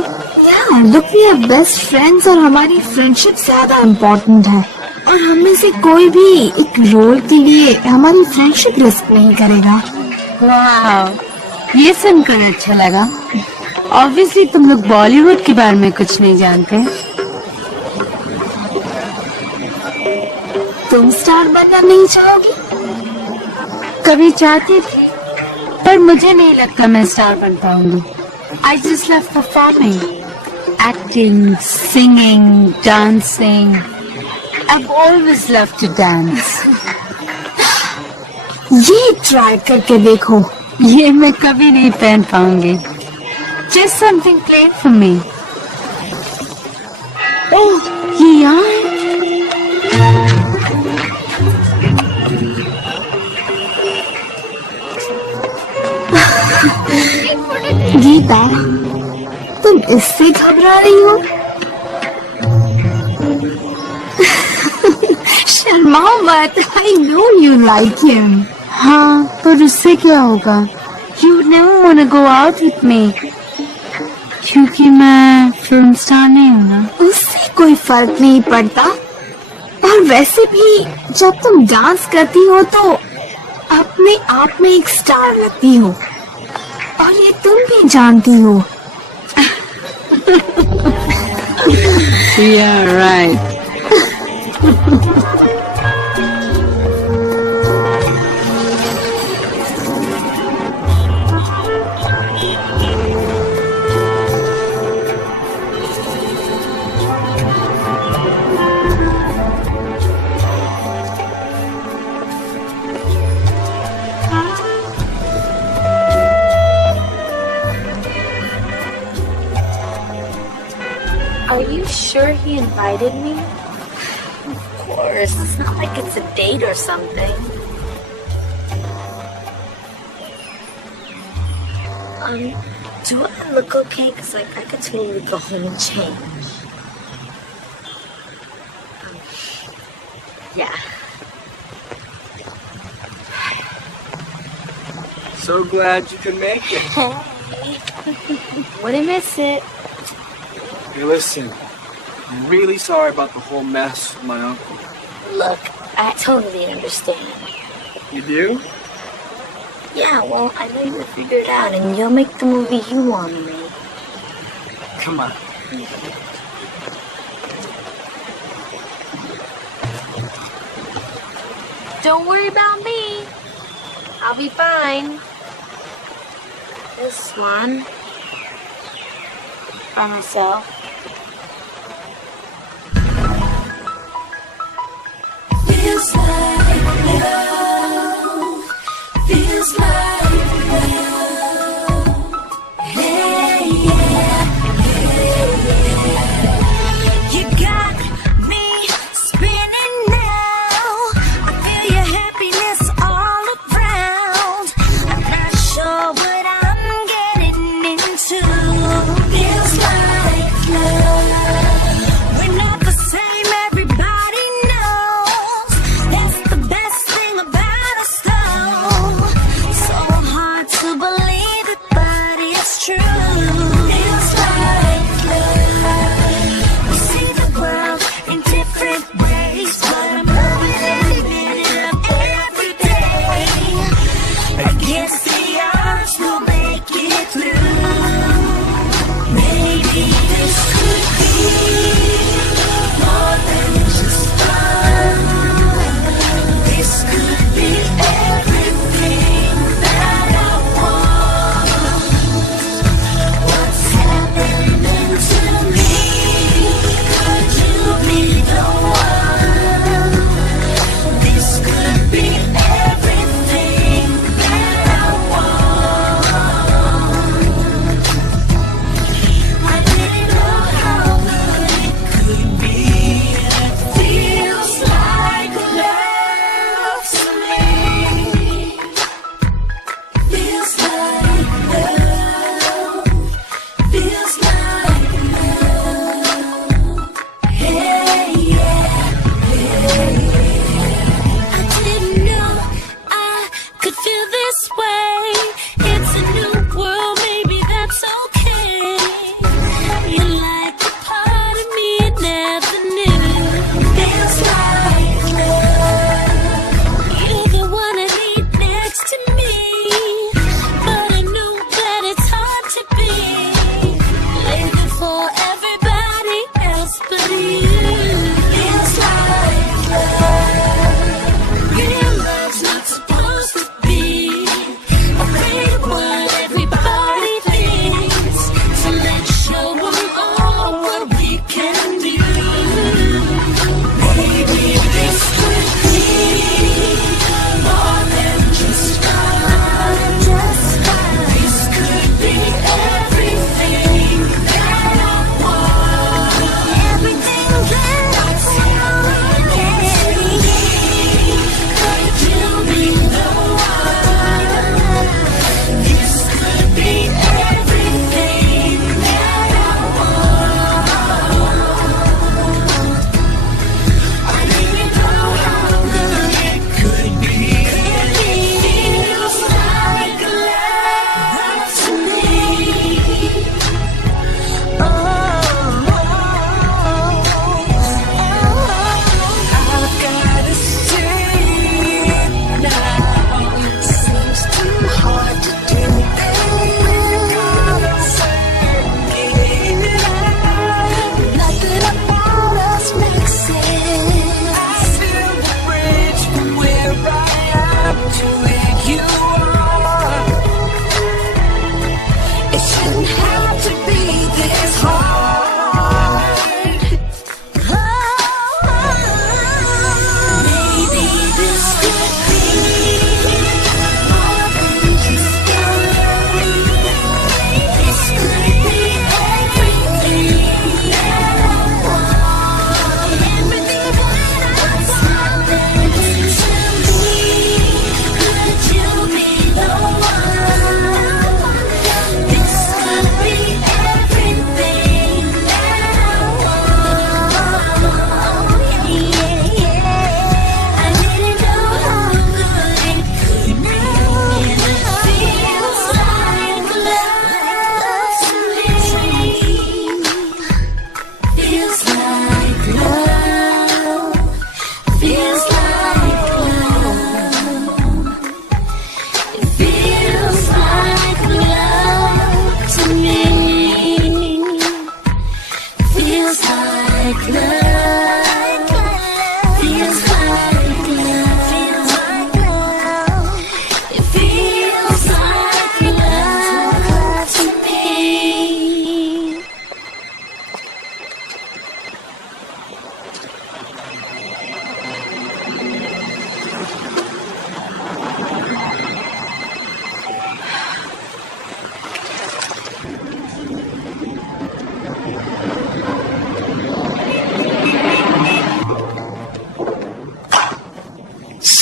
Yeah, look, we are best friends और हमारी फ्रेंडशिप ज्यादा इम्पोर्टेंट है और हम में से कोई भी एक रोल के लिए हमारी फ्रेंडशिप रिस्क नहीं करेगा। वाह, ये सुनकर अच्छा लगा। ऑब्वियसली तुम लोग बॉलीवुड के बारे में कुछ नहीं जानते। तुम स्टार बनना नहीं चाहोगी? कभी चाहती थी, पर मुझे नहीं लगता मैं स्टार बन पाऊंगी। I just love performing, acting, singing, dancing. I've always loved to dance. ये ट्राई करके देखो। ये मैं कभी नहीं पहन पाऊंगी। Just something plain for me. ओह, ये यहाँ है। गीता, तुम इससे घबरा रही हो? शर्माओ मत, I know you like him. हाँ, पर उससे क्या होगा? You would never want to go out with me. क्योंकि मैं फिल्म स्टार नहीं हूँ ना। उससे कोई फर्क नहीं पड़ता। और वैसे भी जब तुम डांस करती हो तो अपने आप में एक स्टार लगती हो और ये तुम भी जानती हो। Yeah, right. Are you sure he invited me? Of course, it's not like it's a date or something. Do I look okay? Cause like I could totally go home and change. Yeah. So glad you could make it. Wouldn't miss it. Hey, listen, I'm really sorry about the whole mess with my uncle. Look, I totally understand. You do? Yeah, well, I know you'll figure it out and you'll make the movie you want to make. Come on. Don't worry about me. I'll be fine. This one. By myself. Feels like love. Feels like love. Hey, yeah, yeah. You got me spinning now. I feel your happiness all around. I'm not sure what I'm getting into. Feels like love.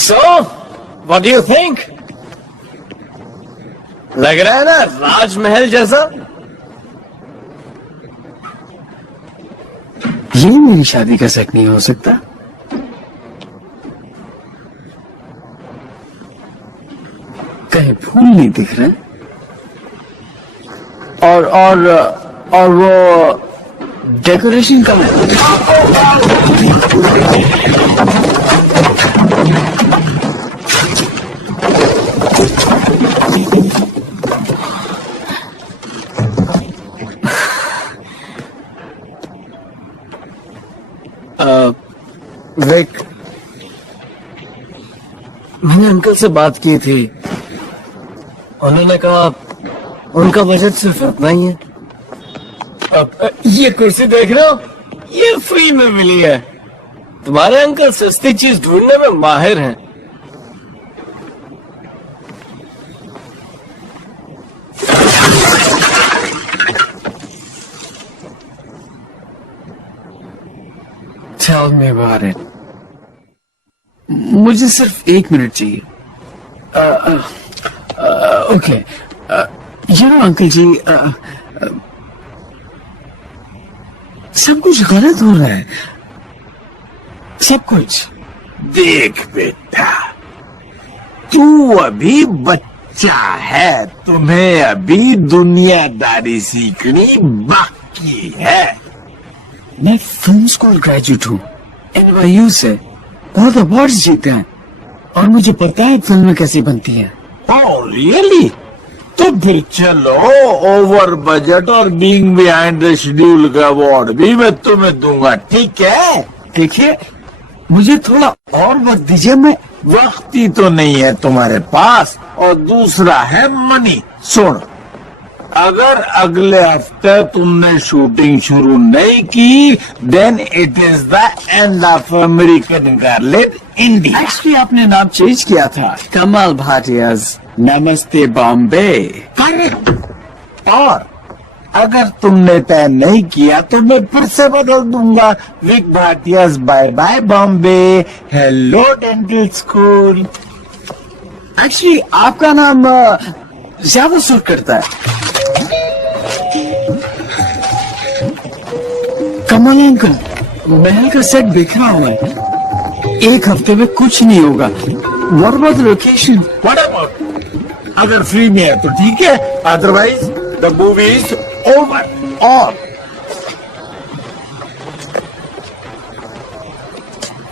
So, what do you think? लग रहा है ना राजमहल जैसा? ये मेरी शादी का set नहीं हो सकता। कहीं फूल नहीं दिख रहे और वो डेकोरेशन का विक, मैंने अंकल से बात की थी। उन्होंने कहा उनका बजट सिर्फ इतना ही है। अब ये कुर्सी देख रहे हो, ये फ्री में मिली है। तुम्हारे अंकल सस्ती चीज ढूंढने में माहिर हैं। Tell me about it. मुझे सिर्फ 1 मिनट चाहिए। ओके, अंकल जी, सब कुछ गलत हो रहा है, सब कुछ। देख बेटा, तू अभी बच्चा है, तुम्हें अभी दुनियादारी सीखनी बाकी है। मैं फिल्म स्कूल ग्रेजुएट हूँ, NYU से बहुत अवार्ड जीते हैं और मुझे पता है फिल्में कैसी बनती हैं। Oh really? तो फिर चलो, ओवर बजट और बीइंग बिहाइंड द शेड्यूल का अवार्ड भी मैं तुम्हें दूंगा, ठीक है? देखिए, मुझे थोड़ा और वक्त दीजिए। मैं वक्त ही तो नहीं है तुम्हारे पास, और दूसरा है मनी। सुन, अगर अगले हफ्ते तुमने शूटिंग शुरू नहीं की, then it is the end of American girl in India. Actually आपने नाम चेंज किया था, कमल भाटियाज नमस्ते बॉम्बे। करेक्ट। और अगर तुमने तय नहीं किया तो मैं फिर से बदल दूंगा, Vik Bhatia's bye bye Bombay, hello dental school. Actually आपका नाम ज्यादा सूट करता है। कमल अंकल, महल का सेट बिखरा हुआ है, 1 हफ्ते में कुछ नहीं होगा। What about the location? What about? अगर फ्री में है तो ठीक है, otherwise the movie is over. और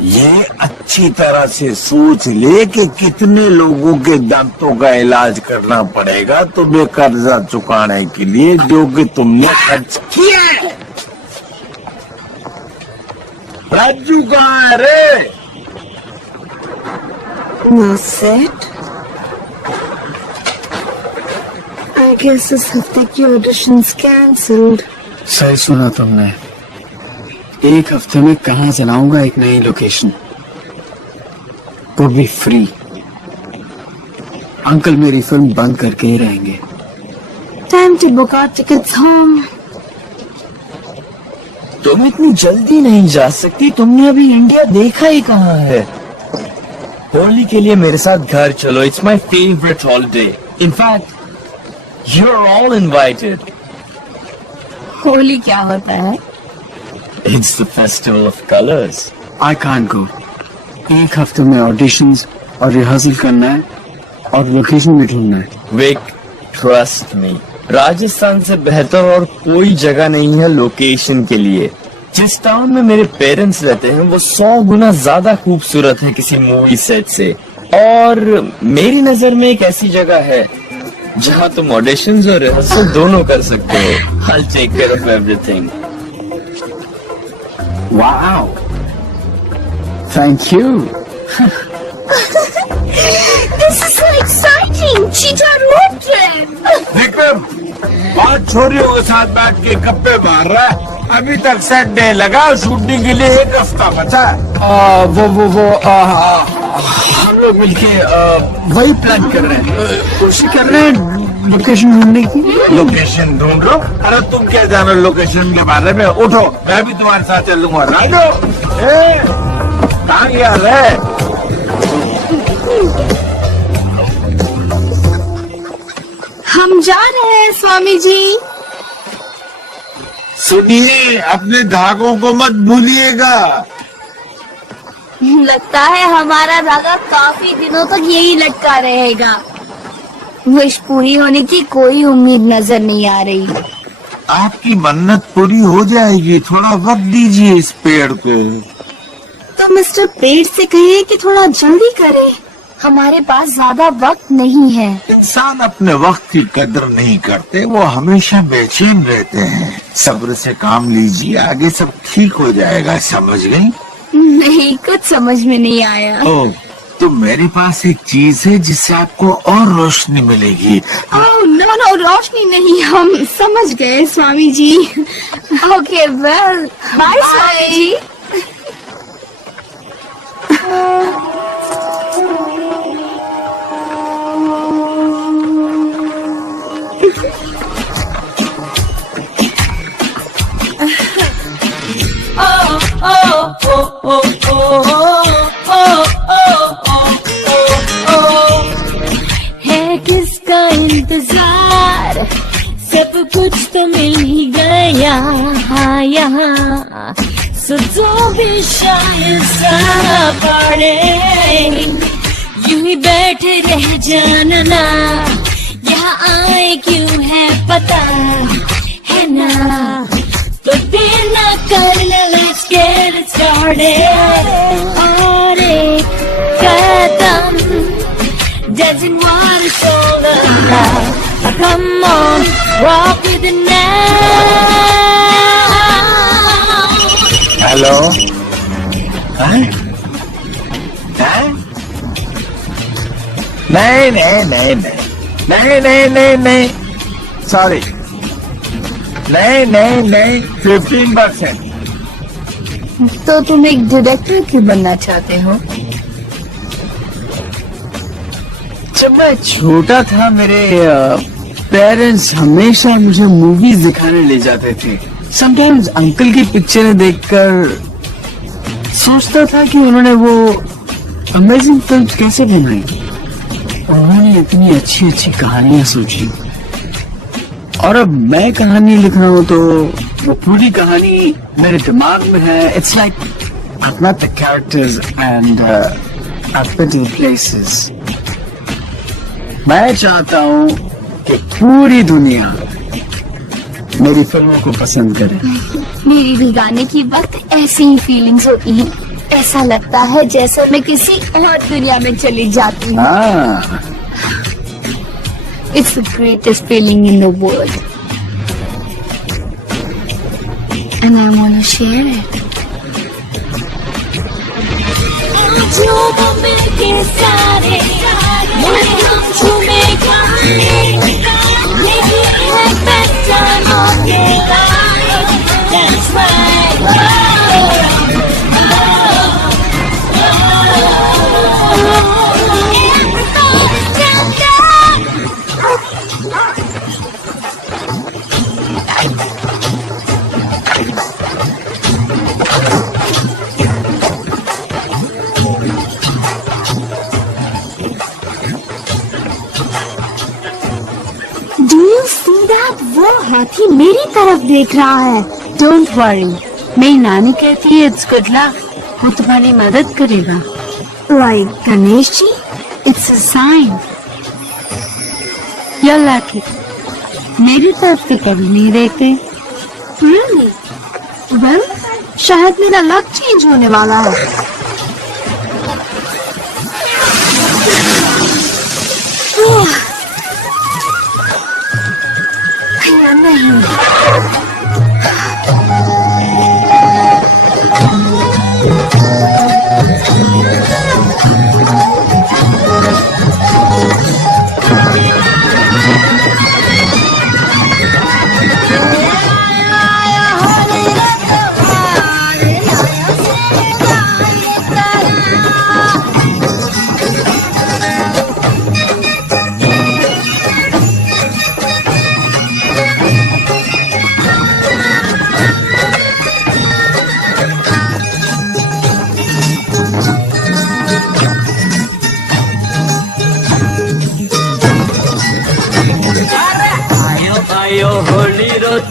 ये अच्छी तरह से सोच ले कि कितने लोगों के दांतों का इलाज करना पड़ेगा तुम्हें कर्जा चुकाने के लिए जो कि तुमने खर्च किया है। राजू कहाँ है रे? सेट, आई गेस इस हफ्ते की ऑडिशंस कैंसिल्ड। सही सुना तुमने, 1 हफ्ते में कहाँ चलाऊंगा एक नई लोकेशन, वो भी फ्री। अंकल मेरी फिल्म बंद करके ही रहेंगे। Time to book our tickets home. तुम इतनी जल्दी नहीं जा सकती, तुमने अभी इंडिया देखा ही कहाँ है। होली के लिए मेरे साथ घर चलो, it's my favourite holiday. In fact you are all invited. Holi क्या होता है? It's the festival of colours. I can't go. 1 हफ्ते में ऑडिशंस और रिहर्सल करना है और लोकेशन भी ढूंढना है। विक, ट्रस्ट मी, राजस्थान से बेहतर और कोई जगह नहीं है लोकेशन के लिए। जिस टाउन में मेरे पेरेंट्स रहते हैं वो 100 गुना ज्यादा खूबसूरत है किसी मूवी सेट से। और मेरी नजर में एक ऐसी जगह है जहाँ तुम ऑडिशंस और रिहर्सल दोनों कर सकते हो। I'll take care of everything. Wow, thank you. This is so exciting! Cheetah road trip! Vikram, बहुत छोरियों के साथ बैठ के गप्पे मार रहा है। अभी तक सेट डे लगा, शूटिंग के लिए 1 हफ्ता बचा है। हम लोग मिलके वही प्लान कर रहे हैं, कोशिश कर रहे हैं लोकेशन ढूंढने की। लोकेशन ढूंढ लो। अरे तुम क्या जानो लोकेशन के बारे में? उठो, मैं भी तुम्हारे साथ चलूंगा। राजू, कहाँ गया रे? जा रहे हैं स्वामी जी। सुनिए, अपने धागों को मत भूलिएगा। लगता है हमारा धागा काफी दिनों तक यही लटका रहेगा। विश पूरी होने की कोई उम्मीद नजर नहीं आ रही। आपकी मन्नत पूरी हो जाएगी, थोड़ा वक्त दीजिए इस पेड़ को। तो मिस्टर पेड़ से कहिए कि थोड़ा जल्दी करे, हमारे पास ज्यादा वक्त नहीं है। इंसान अपने वक्त की कदर नहीं करते, वो हमेशा बेचैन रहते हैं। सब्र से काम लीजिए, आगे सब ठीक हो जाएगा। समझ गई? नहीं, कुछ समझ में नहीं आया। ओह, तो मेरे पास एक चीज है जिससे आपको और रोशनी मिलेगी। ओह नो नो, रोशनी नहीं, हम समझ गए Swami ji. Okay, well bye Swami ji. है किसका इंतजार, सब कुछ तो मिल ही गया यहाँ। सो जो भी शायद सा पड़े, यूं ही बैठे रह जानना, यहाँ आए क्यों है पता है ना। तो देर ना करना, let's get it started। और एक कदम doesn't want to shoulder now. Come on, walk with it now। Hello, हैं? नहीं नहीं नहीं नहीं नहीं नहीं नहीं नहीं, सॉरी, नहीं नहीं नहीं, 15%। तो तुम एक डायरेक्टर क्यों बनना चाहते हो? जब मैं छोटा था मेरे पेरेंट्स हमेशा मुझे मूवीज दिखाने ले जाते थे। समटाइम्स अंकल की पिक्चरें देखकर सोचता था कि उन्होंने वो अमेजिंग फिल्म्स कैसे बनाई। उन्होंने इतनी अच्छी अच्छी कहानियां सोची, और अब मैं कहानी लिख रहा हूँ तो वो पूरी कहानी मेरे दिमाग में है। It's like I've met the characters and I've been to the places। मैं चाहता हूँ कि पूरी दुनिया मेरी फिल्मों को पसंद करे। मेरी भी गाने की वक्त ऐसी ही फीलिंग्स होती हैं। ऐसा लगता है जैसे मैं किसी और दुनिया में चली जाती हूँ। हाँ, It's the greatest feeling in the world, and I want to share it. झूमो मिलके सारे, हम झूमेगा, यही है पहचानो के लायक। That's right। Do you see that? वो हाथी मेरी तरफ देख रहा है। Don't worry, मेरी नानी कहती है it's good luck, वो तुम्हारी मदद करेगा। Like Ganesh ji, it's a sign। You're lucky। मेरी तरफ तो कभी नहीं देखते। Really? Well, शायद मेरा लक चेंज होने वाला है। या नहीं।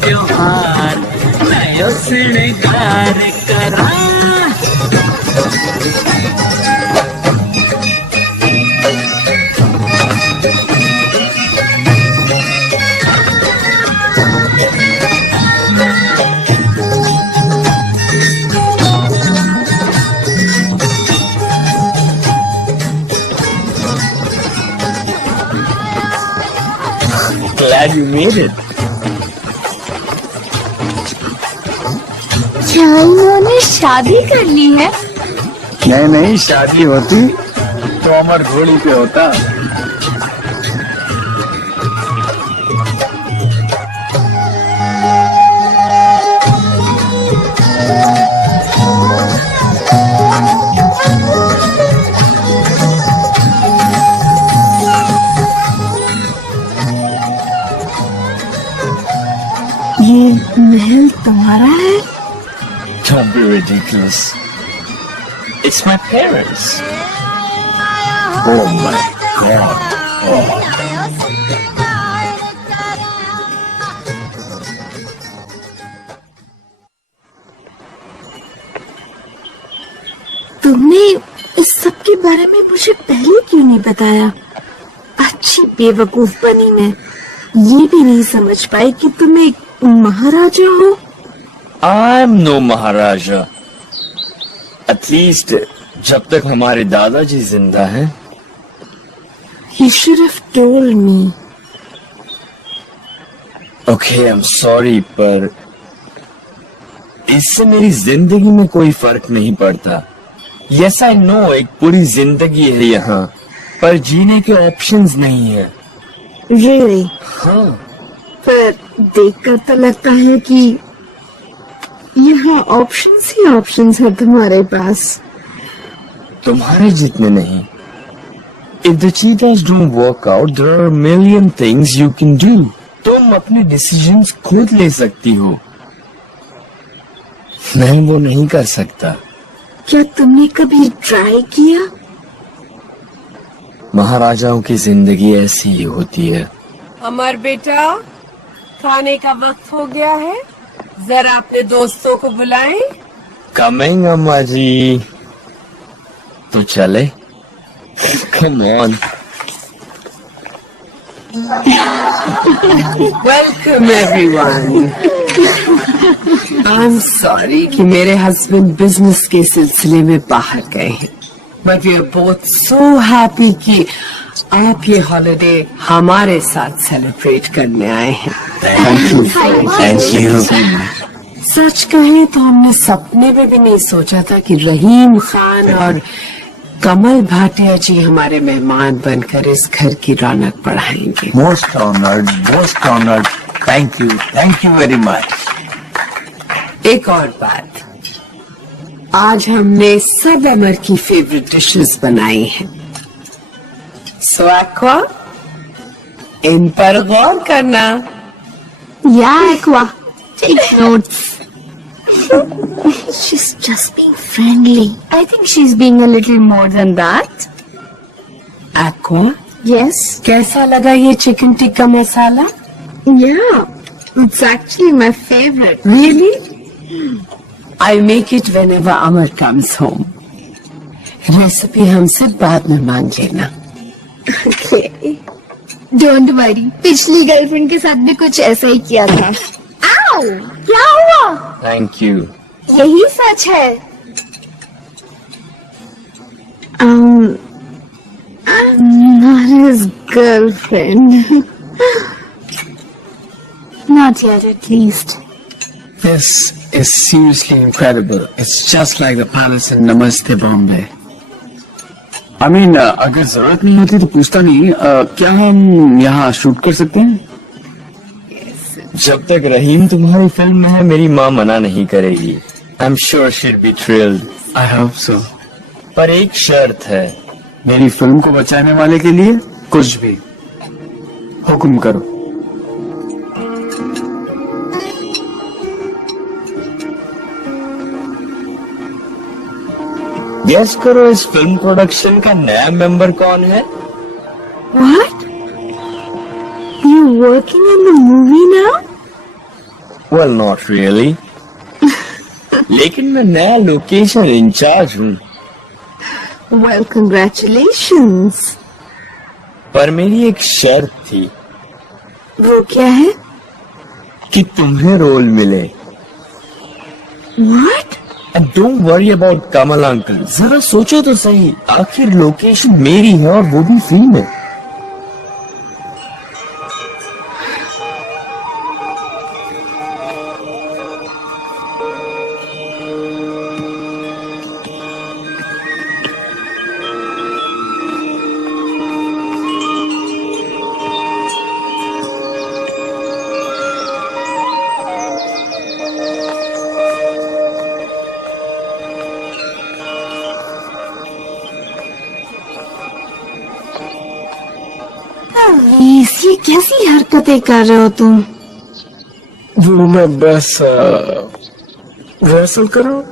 त्योहार नयो श्रृंगार करा Glad you made it. क्या इन्होंने शादी कर ली है? नहीं नहीं, शादी होती तो अमर घोड़ी पे होता। ये महल तुम्हारा है? Don't be ridiculous. It's my parents. Oh my God. तुमने इस सब के बारे में मुझे पहले क्यों नहीं बताया? अच्छी बेवकूफ बनी मैं। ये भी नहीं समझ पाई कि तुम एक महाराजा हो। I'm no Maharaja. At least जब तक हमारे दादाजी जिंदा हैं। You should have told me. Okay, I'm sorry, पर इससे मेरी जिंदगी में कोई फर्क नहीं पड़ता। Yes, I know एक पूरी जिंदगी है यहाँ, पर जीने के ऑप्शंस नहीं है। Really? हाँ, पर देखकर तो लगता है कि यहाँ ऑप्शंस ही ऑप्शंस है तुम्हारे पास। तुम्हारे जितने नहीं। If the cheetahs don't work out, there are a million things you can do. तुम अपने डिसीजंस खुद ले सकती हो। मैं वो नहीं कर सकता। क्या तुमने कभी ट्राई किया? महाराजाओं की जिंदगी ऐसी ही होती है। अमर बेटा, खाने का वक्त हो गया है, जरा अपने दोस्तों को बुलाएं। कमिंग अम्मा जी। तो चले। Come on. Welcome everyone. I am sorry कि मेरे हस्बैंड बिजनेस के सिलसिले में बाहर गए हैं, but we are both so happy कि आप ये हॉलिडे हमारे साथ सेलिब्रेट करने आए हैं। Thank you. सच कहें तो हमने सपने में भी नहीं सोचा था कि रहीम खान और कमल भाटिया जी हमारे मेहमान बनकर इस घर की रौनक बढ़ाएंगे। Most honored, most honored. Thank you very much. एक और बात, आज हमने सब अमर की फेवरेट डिशेस बनाई हैं। सो एक्वा, इन पर गौर करना। Yeah, Aqua. Take notes. She's just being friendly. I think she's being a little more than that. Aqua, Yes. कैसा लगा ये chicken tikka masala? Yeah, it's actually my favorite. Really? I make it whenever Amar comes home. Recipe हमसे बाद में मांग लेना। Okay. Don't worry. पिछली girlfriend के साथ भी कुछ ऐसा ही किया था। आओ, क्या हुआ? Thank you. यही सच है। I'm not his girlfriend. Not yet, at least. This is seriously incredible. It's just like the palace in Namaste Bombay. I mean, अगर जरूरत नहीं होती तो पूछता नहीं। क्या हम यहाँ शूट कर सकते हैं? जब तक रहीम तुम्हारी फिल्म में है, मेरी माँ मना नहीं करेगी। I'm sure she'll be thrilled. I hope so. पर एक शर्त है। मेरी फिल्म को बचाने वाले के लिए कुछ भी। हुक्म करो। गेस करो इस फिल्म प्रोडक्शन का नया मेंबर कौन है? What? You working on the movie now? Well not really, लेकिन मैं नया लोकेशन इंचार्ज हूँ। Well congratulations. पर मेरी एक शर्त थी वो क्या है? कि तुम्हें रोल मिले। What? And don't worry about Kamal uncle. जरा सोचो तो सही, आखिर लोकेशन मेरी है और वो भी फ्री में। प्लीज, ये कैसी हरकतें कर रहे हो तुम? वो मैं बस रिहर्सल कर रहा हूँ।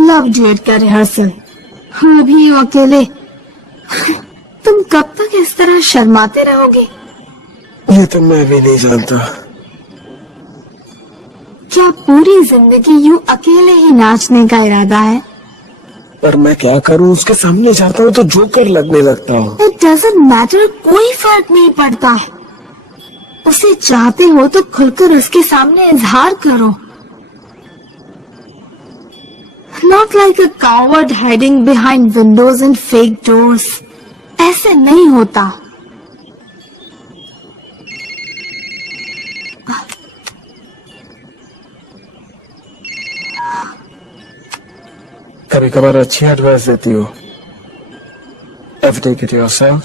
लव डेट का रिहर्सल, अभी अकेले। तुम कब तक इस तरह शर्माते रहोगे? ये तो मैं भी नहीं जानता। क्या पूरी जिंदगी यूं अकेले ही नाचने का इरादा है? पर मैं क्या करूँ, उसके सामने जाता हूँ तो जोकर लगने लगता हूँ। इट डजंट मैटर, कोई फर्क नहीं पड़ता। उसे चाहते हो तो खुलकर उसके सामने इजहार करो। Not like a coward hiding behind Windows and fake doors. ऐसे नहीं होता। कभी कभार अच्छी एडवाइस देती हो। Ever take it yourself?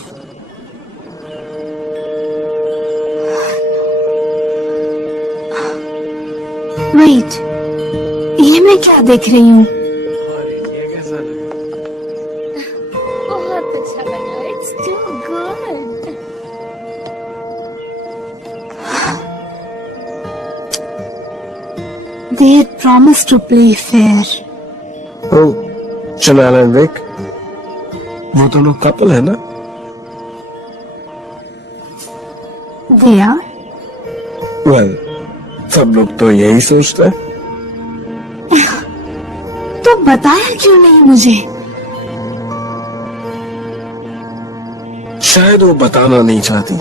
Wait, ये मैं क्या देख रही हूँ? बहुत अच्छा लगा। It's too good. They had promised to play fair. Oh, Chanel and Vic, वो दोनों कपल है ना? They are. Well, सब लोग तो यही सोचते हैं। तो बताया क्यों नहीं मुझे? शायद वो बताना नहीं चाहती,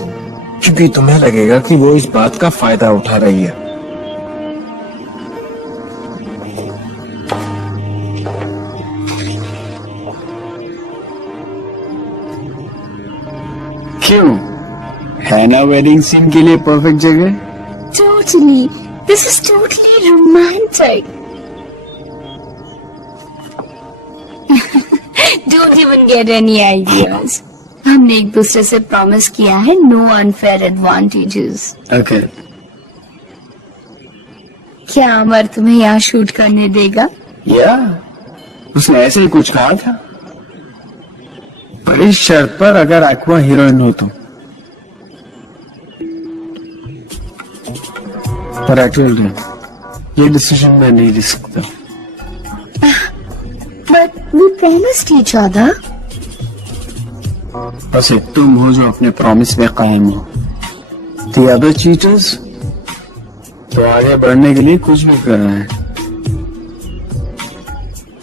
क्योंकि तुम्हें लगेगा कि वो इस बात का फायदा उठा रही है। क्यों? है ना वेडिंग सीन के लिए परफेक्ट जगह? Totally. This is totally romantic. Don't even get any ideas. हमने एक दूसरे से प्रॉमिस किया है no unfair advantages. ओके। क्या अमर तुम्हें यहाँ शूट करने देगा? या उसने ऐसे ही कुछ कहा था, पर इस शर्त पर अगर एक्वा हीरोइन हो तो। पर एक्चुअली ये डिसीजन मैं नहीं ले सकता। But we promised each other. बस एक तुम हो जो अपने प्रॉमिस में कायम हो। The other cheaters तो आगे बढ़ने के लिए कुछ भी कर रहे हैं।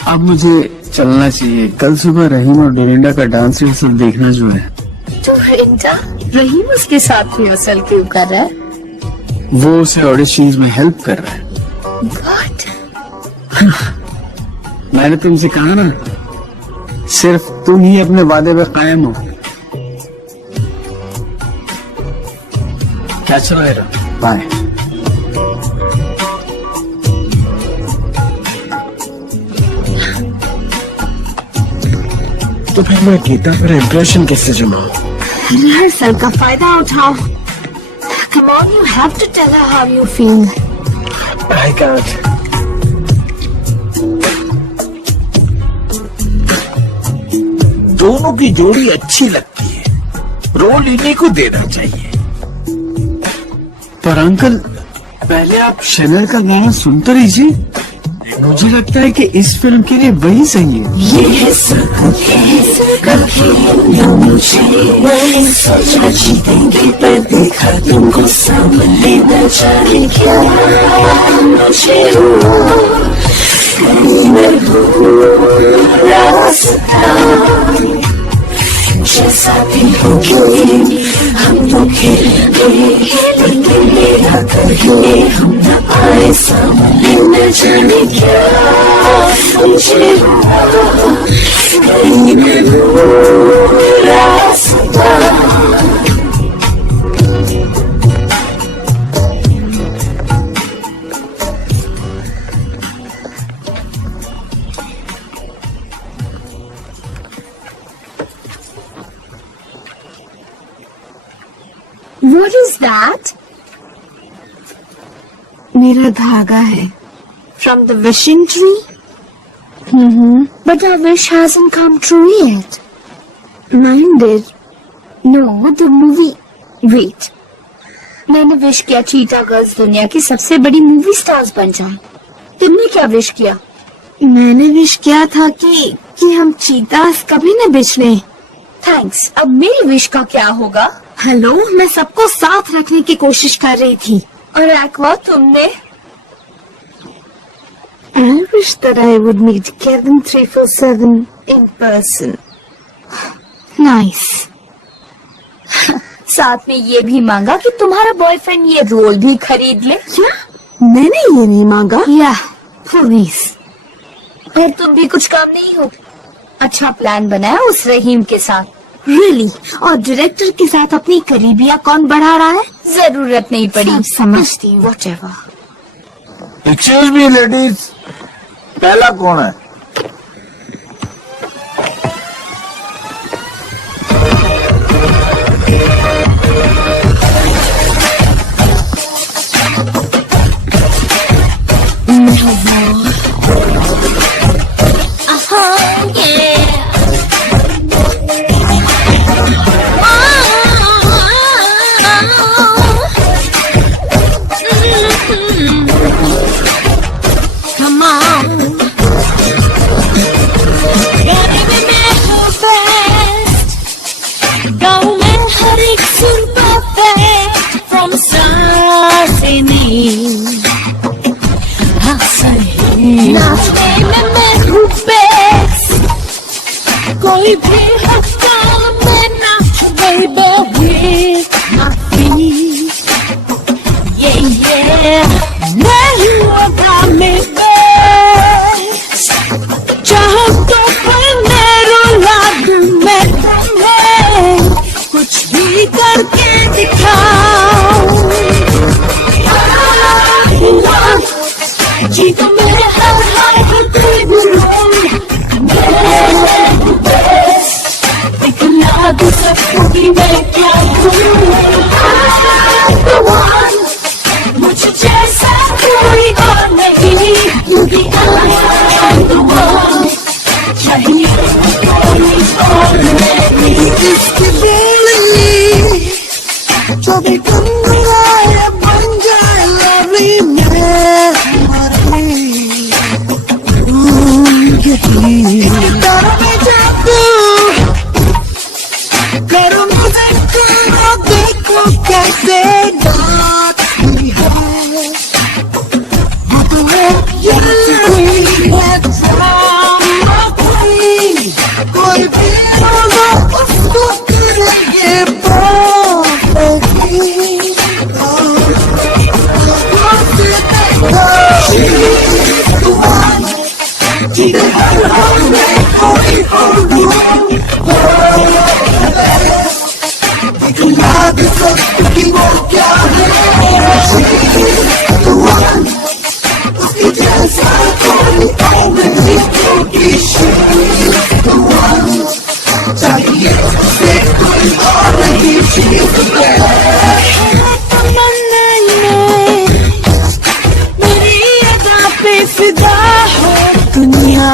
अब मुझे चलना चाहिए। कल सुबह रहीम और डोरिंडा का डांस रिहर्सल देखना जो है। तो रिंटा, रहीम उसके साथ रिहर्सल क्यों कर रहा है? वो उसे ऑडिशंस में हेल्प कर रहा है। What? मैंने तुमसे कहा ना, सिर्फ तुम ही अपने वादे पे कायम हो। कैच रहेगा। बाय। तो फिर मैं गीता पर इम्प्रेशन कैसे जमाऊं? रिहर्सल का फायदा उठाओ। Come on, you have to tell her how you feel. I can't. दोनों की जोड़ी अच्छी लगती है, रोल इन्हीं को देना चाहिए। पर अंकल, पहले आप शनल का गाना सुन तो लीजिए। मुझे लगता है कि इस फिल्म के लिए वही सही है। What is that? मेरा धागा है from the wishing tree. But our wish hasn't come true yet. Mine did. No, the movie. Wait. मैंने विश किया चीता गर्ल्स दुनिया की सबसे बड़ी मूवी स्टार्स बन जाएं। तुमने क्या विश किया? मैंने विश किया था कि हम चीतास कभी न बिछड़े। थैंक्स। अब मेरी विश का क्या होगा? हेलो, मैं सबको साथ रखने की कोशिश कर रही थी। और एक्वा तुमने? I wish that I would meet Kevin 347 in person. Nice. साथ में ये भी मांगा कि तुम्हारा बॉयफ्रेंड ये रोल भी खरीद ले। क्या? मैंने ये नहीं मांगा। Yeah, please. और तुम भी कुछ काम नहीं हो। अच्छा प्लान बनाया उस रहीम के साथ। Really? और डायरेक्टर के साथ अपनी करीबियां कौन बढ़ा रहा है? जरूरत नहीं पड़ी। सब समझती हूँ। Whatever. एक्सक्यूज मी लेडीज, पहला कौन है? Come on. Gotta be manifest. Go and hurry super fast from stars in me. नाचने में मैं हूँ best. कोई भी हड़ताल में नाच baby with my feet. Yeah, yeah. मैं हूँ अदा में best. चाहो तो पन्ने रुला दूँ मैं तुम्हें, कुछ भी करके दिखाओ। जी तो मेरे हर कोई बुराई दिखला दूँ सबको कि मैं क्या करूँ। मुझे जैसा कोई और नहीं, क्योंकि I'm the one। चाहिए कोई और नहीं। इसकी बोली जो भी कहूँगा ये बन जाए लवी में तारों में जादू करो मुझे करो, देखो कैसे डांटती है। ये तो है कोई भी होगा उसको करेंगे मेरी अदा पे फिदा हो दुनिया।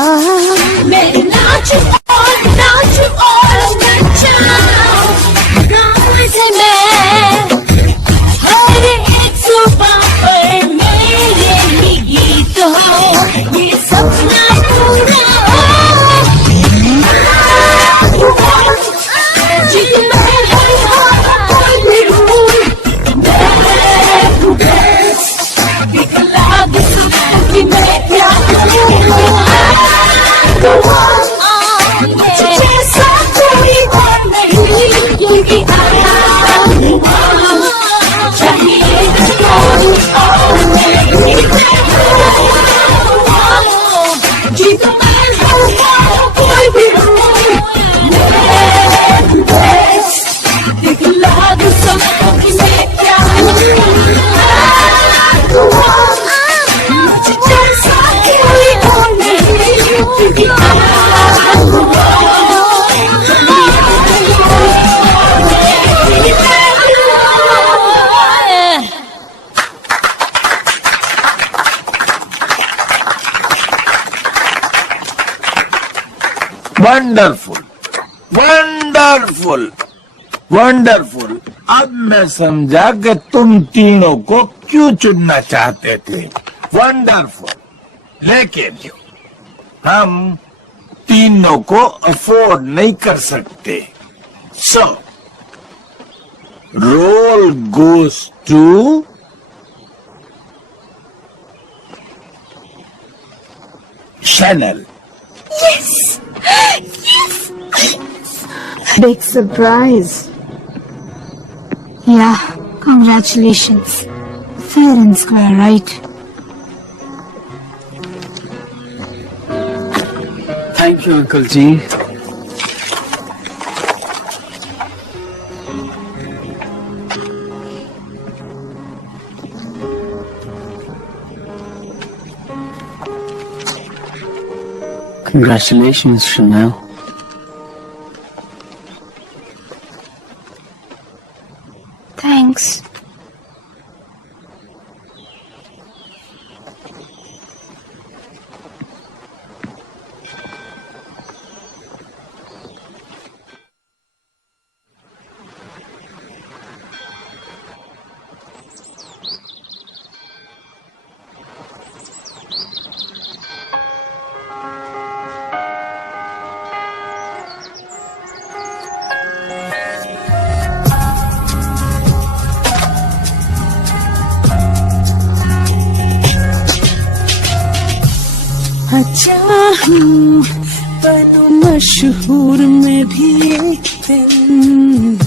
मेरे नाच और नचाओ गाँव से मैं हर एक सुबह पर मेरे ही गीत हो। Wonderful, wonderful, wonderful. अब मैं समझा कि तुम तीनों को क्यों चुनना चाहते थे। वंडरफुल। लेकिन हम तीनों को अफोर्ड नहीं कर सकते। So role goes to Chanel. Big surprise. Yeah, congratulations. Fair and square, right? Thank you, Uncle G. Congratulations, Chanel. Thanks. चाहूं बनूं मशहूर में भी एक दिन,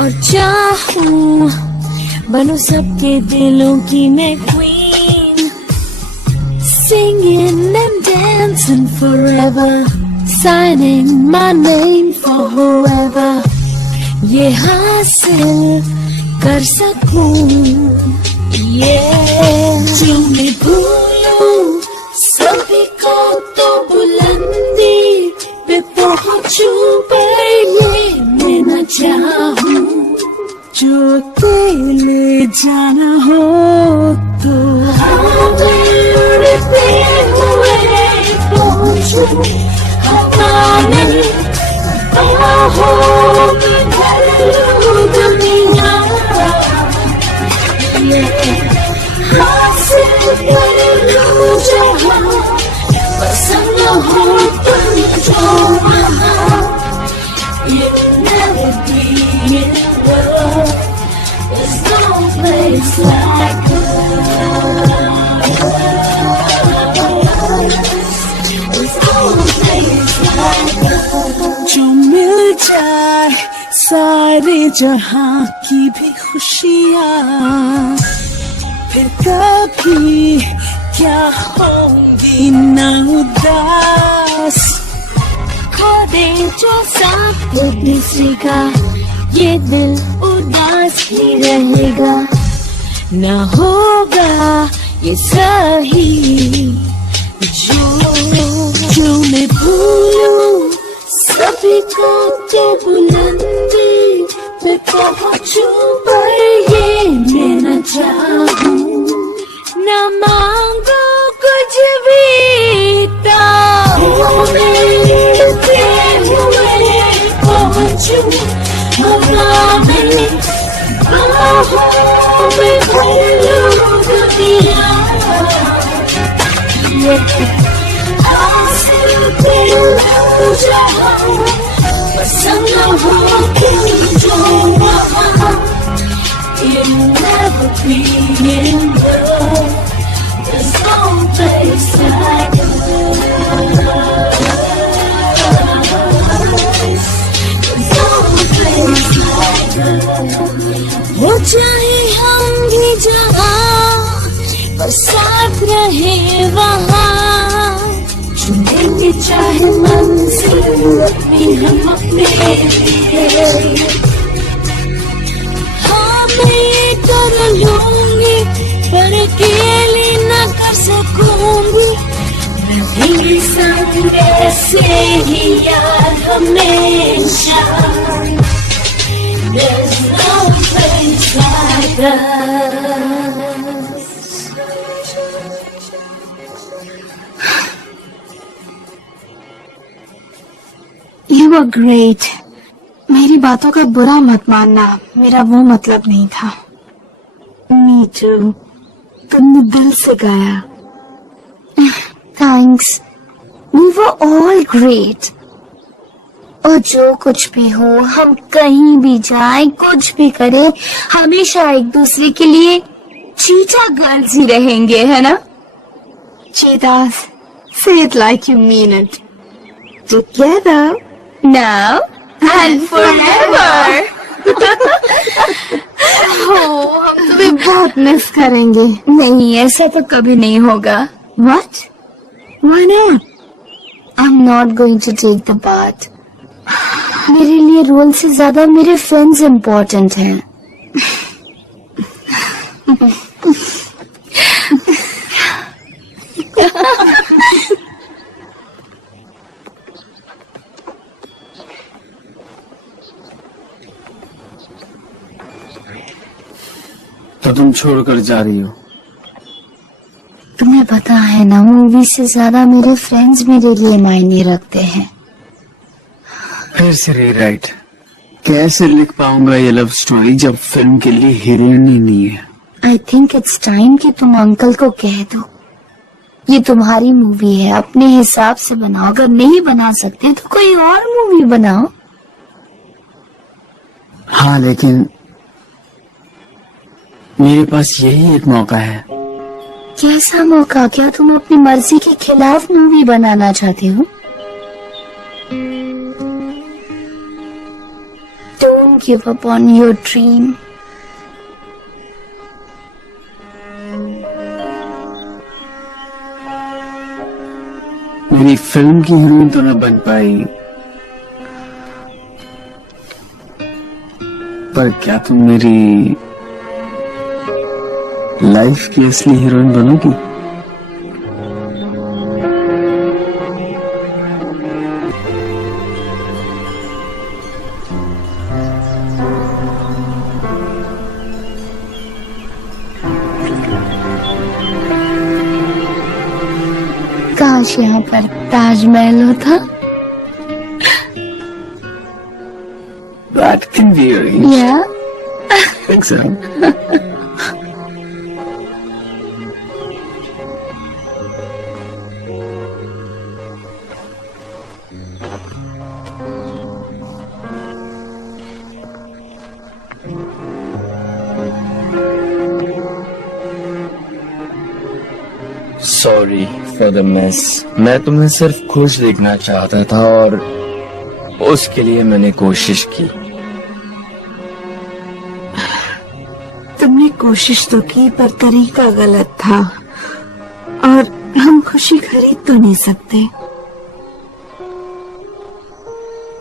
और चाहूं बनूं सबके दिलों की मैं queen, singing and dancing forever, signing my name for whoever, ये हासिल कर सकूं, जो मैं भूलूं सभी को तो बुलंदी पे पहुंचूं, पर ये मैं न चाहूं जो अकेले जाना हो तो उड़ते हुए पहुंचूं हवा में, बाहों में भर लूं दुनिया, हासिल कर लूं जहां, पसंद हो तुम जो वहां, you'll never be in love, there's no place like us, there's no place like us, जो मिल जाए सारे जहां की भी खुशियां, फिर कभी क्या होंगी ना उदास, खो दे जो साथ किसी का, ये दिल उदास ही रहेगा, ना होगा ये सही जो मैं भूलूं सभी को तो बुलंदी पे पहुंचूं, पर ये मैं न चाहूं, न मांगो कुछ भी तो उड़ते हुए पहुंचूं हवा में, बाहों में भर लूं दुनिया, हासिल कर लूं जहां, पसंद हो तुम जो वहां, you'll never be in love, there's no place like us, there's no place like us, हो चाहे हम भी जहां, पर साथ रहे वहां, चुनेंगे चाहे मंजिल अपनी हम अपने लिए, मैं ये कर लूंगी पर अकेली न कर सकूंगी, रहेंगे साथ ऐसे ही यार हमेशा, there's no place like us. were great. मेरी बातों का बुरा मत मानना, मेरा वो मतलब नहीं था. Me too. तुमने दिल से गाया. Thanks. We were all great. और जो कुछ भी हो, हम कहीं भी जाएं, कुछ भी करें, हमेशा एक दूसरे के लिए चीटा गर्ल्स ही रहेंगे, है ना? Cheetahs, say it like you mean it. Together. Now and forever. हम तुम्हें बहुत मिस करेंगे. नहीं, ऐसा तो कभी नहीं होगा. What? Why not? I'm not going to take the bath. मेरे लिए रोल से ज्यादा मेरे फ्रेंड्स इम्पोर्टेंट हैं. तो तुम छोड़कर जा रही हो? तुम्हें पता है ना, मूवी से ज्यादा मेरे फ्रेंड्स मेरे लिए मायने रखते हैं. फिर से रीराइट. कैसे लिख पाऊंगा ये लव स्टोरी जब फिल्म के लिए हीरोइन ही नहीं है? आई थिंक इट्स टाइम कि तुम अंकल को कह दो. ये तुम्हारी मूवी है, अपने हिसाब से बनाओ. अगर नहीं बना सकते तो कोई और मूवी बनाओ. हाँ, लेकिन मेरे पास यही एक मौका है. कैसा मौका? क्या तुम अपनी मर्जी के खिलाफ मूवी बनाना चाहते हो? Don't give up on your dream. मेरी फिल्म की हीरोइन तो न बन पाई, पर क्या तुम मेरी लाइफ की असली हीरोइन बनोगी? काश यहाँ पर ताजमहल होता. That can be arranged. Yeah. Think so. Sorry for the mess. मैं तुम्हें सिर्फ खुश देखना चाहता था और उसके लिए मैंने कोशिश की. तुमने कोशिश तो की, पर तरीका गलत था. और हम खुशी खरीद तो नहीं सकते.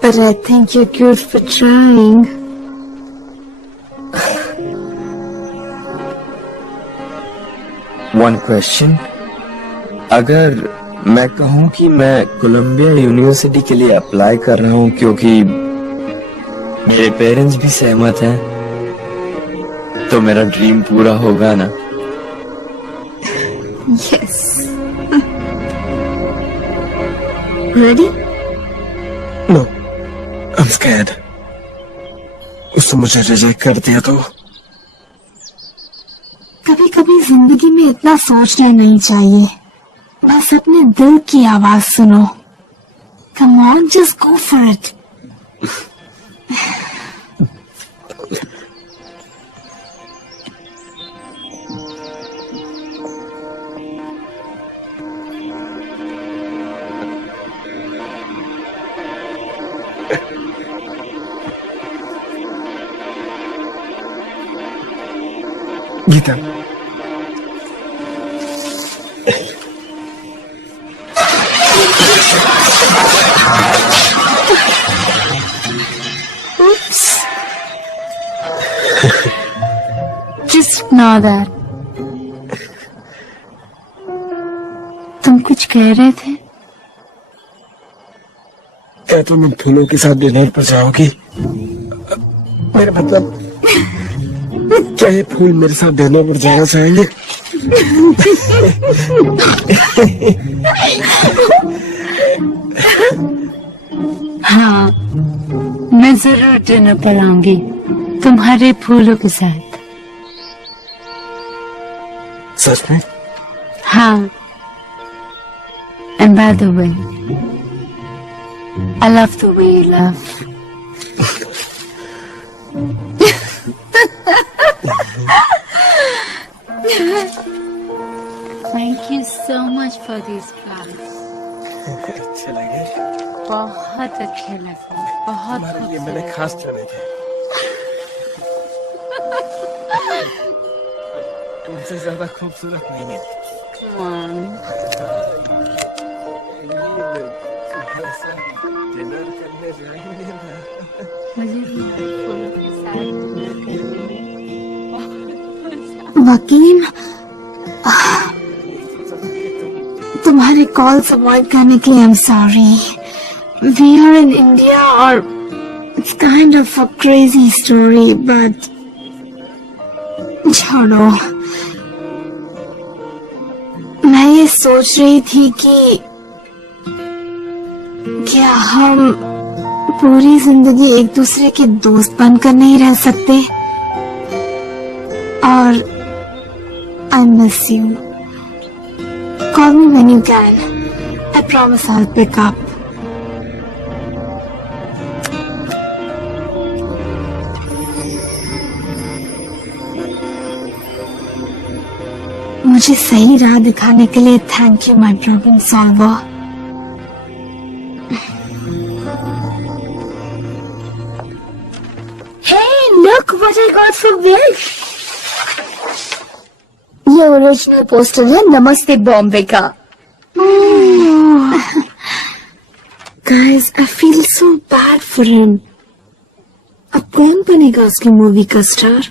पर I think you cute for trying. One question. अगर मैं कहूँ कि मैं कोलंबिया यूनिवर्सिटी के लिए अप्लाई कर रहा हूँ क्योंकि मेरे पेरेंट्स भी सहमत हैं, तो मेरा ड्रीम पूरा होगा ना? Yes. Ready? No, I'm scared. उसने मुझे रिजेक्ट कर दिया तो? कभी कभी जिंदगी में इतना सोचना नहीं चाहिए. बस अपने दिल की आवाज सुनो. Come on, just go for it. Gita, Just ignore that. तुम कुछ कह रहे थे? क्या तुम इन फूलों के साथ डिनर पर जाओगी? मेरा मतलब, क्या ये फूल मेरे साथ डिनर पर जाना चाहेंगे? हाँ. मैं जरूर डिनर पर आऊंगी तुम्हारे फूलों के साथ। सच में? हाँ। And by the way, I love the way you laugh. Thank you so much for these flowers. अच्छे लगे? बहुत अच्छे लगे, बहुत हमारे लिए मैंने खास चुने थे। उनसे ज्यादा खूबसूरत नहीं है। डिनर करने जाएंगे ना। मुझे फूलों के साथ वकील, तुम्हारे कॉल्स अवॉइड करने के लिए I am sorry. We are in India और it's kind of a crazy story, but छोड़ो। मैं ये सोच रही थी कि क्या हम पूरी जिंदगी एक दूसरे के दोस्त बनकर नहीं रह सकते? और I miss you. Call me when you can. I promise I'll pick up. मुझे सही राह दिखाने के लिए thank you, my problem solver. Hey, look what I got for Wish. ये ओरिजिनल पोस्टर है नमस्ते बॉम्बे का। Guys, I feel so bad for him. अब कौन बनेगा उसकी मूवी का स्टार?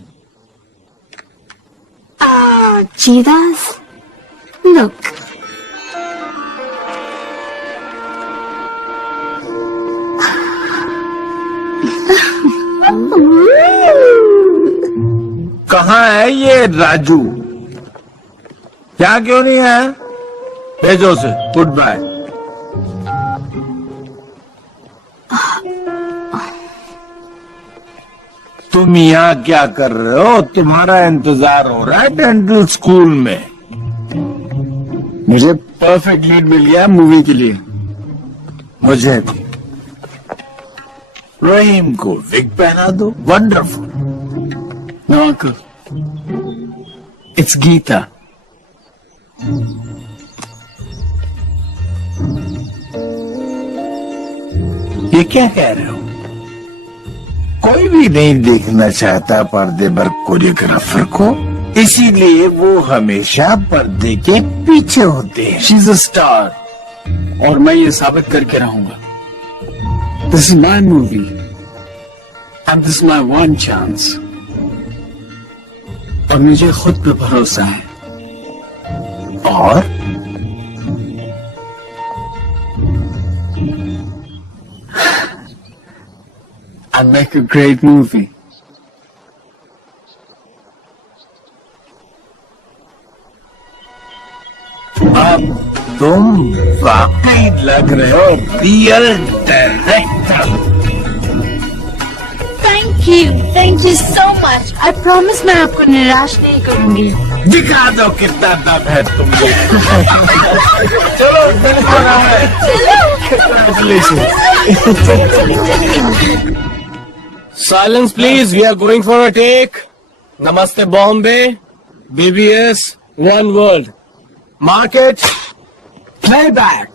जीदास। Look. कहाँ है ये राजू? यहाँ क्यों नहीं है? भेजो उसे। Goodbye. तुम यहाँ क्या कर रहे हो? तुम्हारा इंतजार हो रहा है डेंटल स्कूल में। मुझे परफेक्ट लीड मिल गया मूवी के लिए। मुझे भी। रहीम को विग पहना दो। Wonderful. No uncle, it's Geeta. ये क्या कह रहे हो? कोई भी नहीं देखना चाहता पर्दे पर कोरियोग्राफर को, इसीलिए वो हमेशा पर्दे के पीछे होते हैं। शी इज अ स्टार और मैं ये साबित करके रहूंगा। This is my movie and this is my one chance. और मुझे खुद पे भरोसा है। और I'll make a great movie. अब तुम वाकई लग रहे हो real director. Thank you so much. I promise मैं आपको निराश नहीं करूंगी। दिखा दो कितना दम है तुमको। चलो फिल्म बना है। Silence, please. We are going for a take. Namaste, Bombay. BBS. One word. Market. Playback.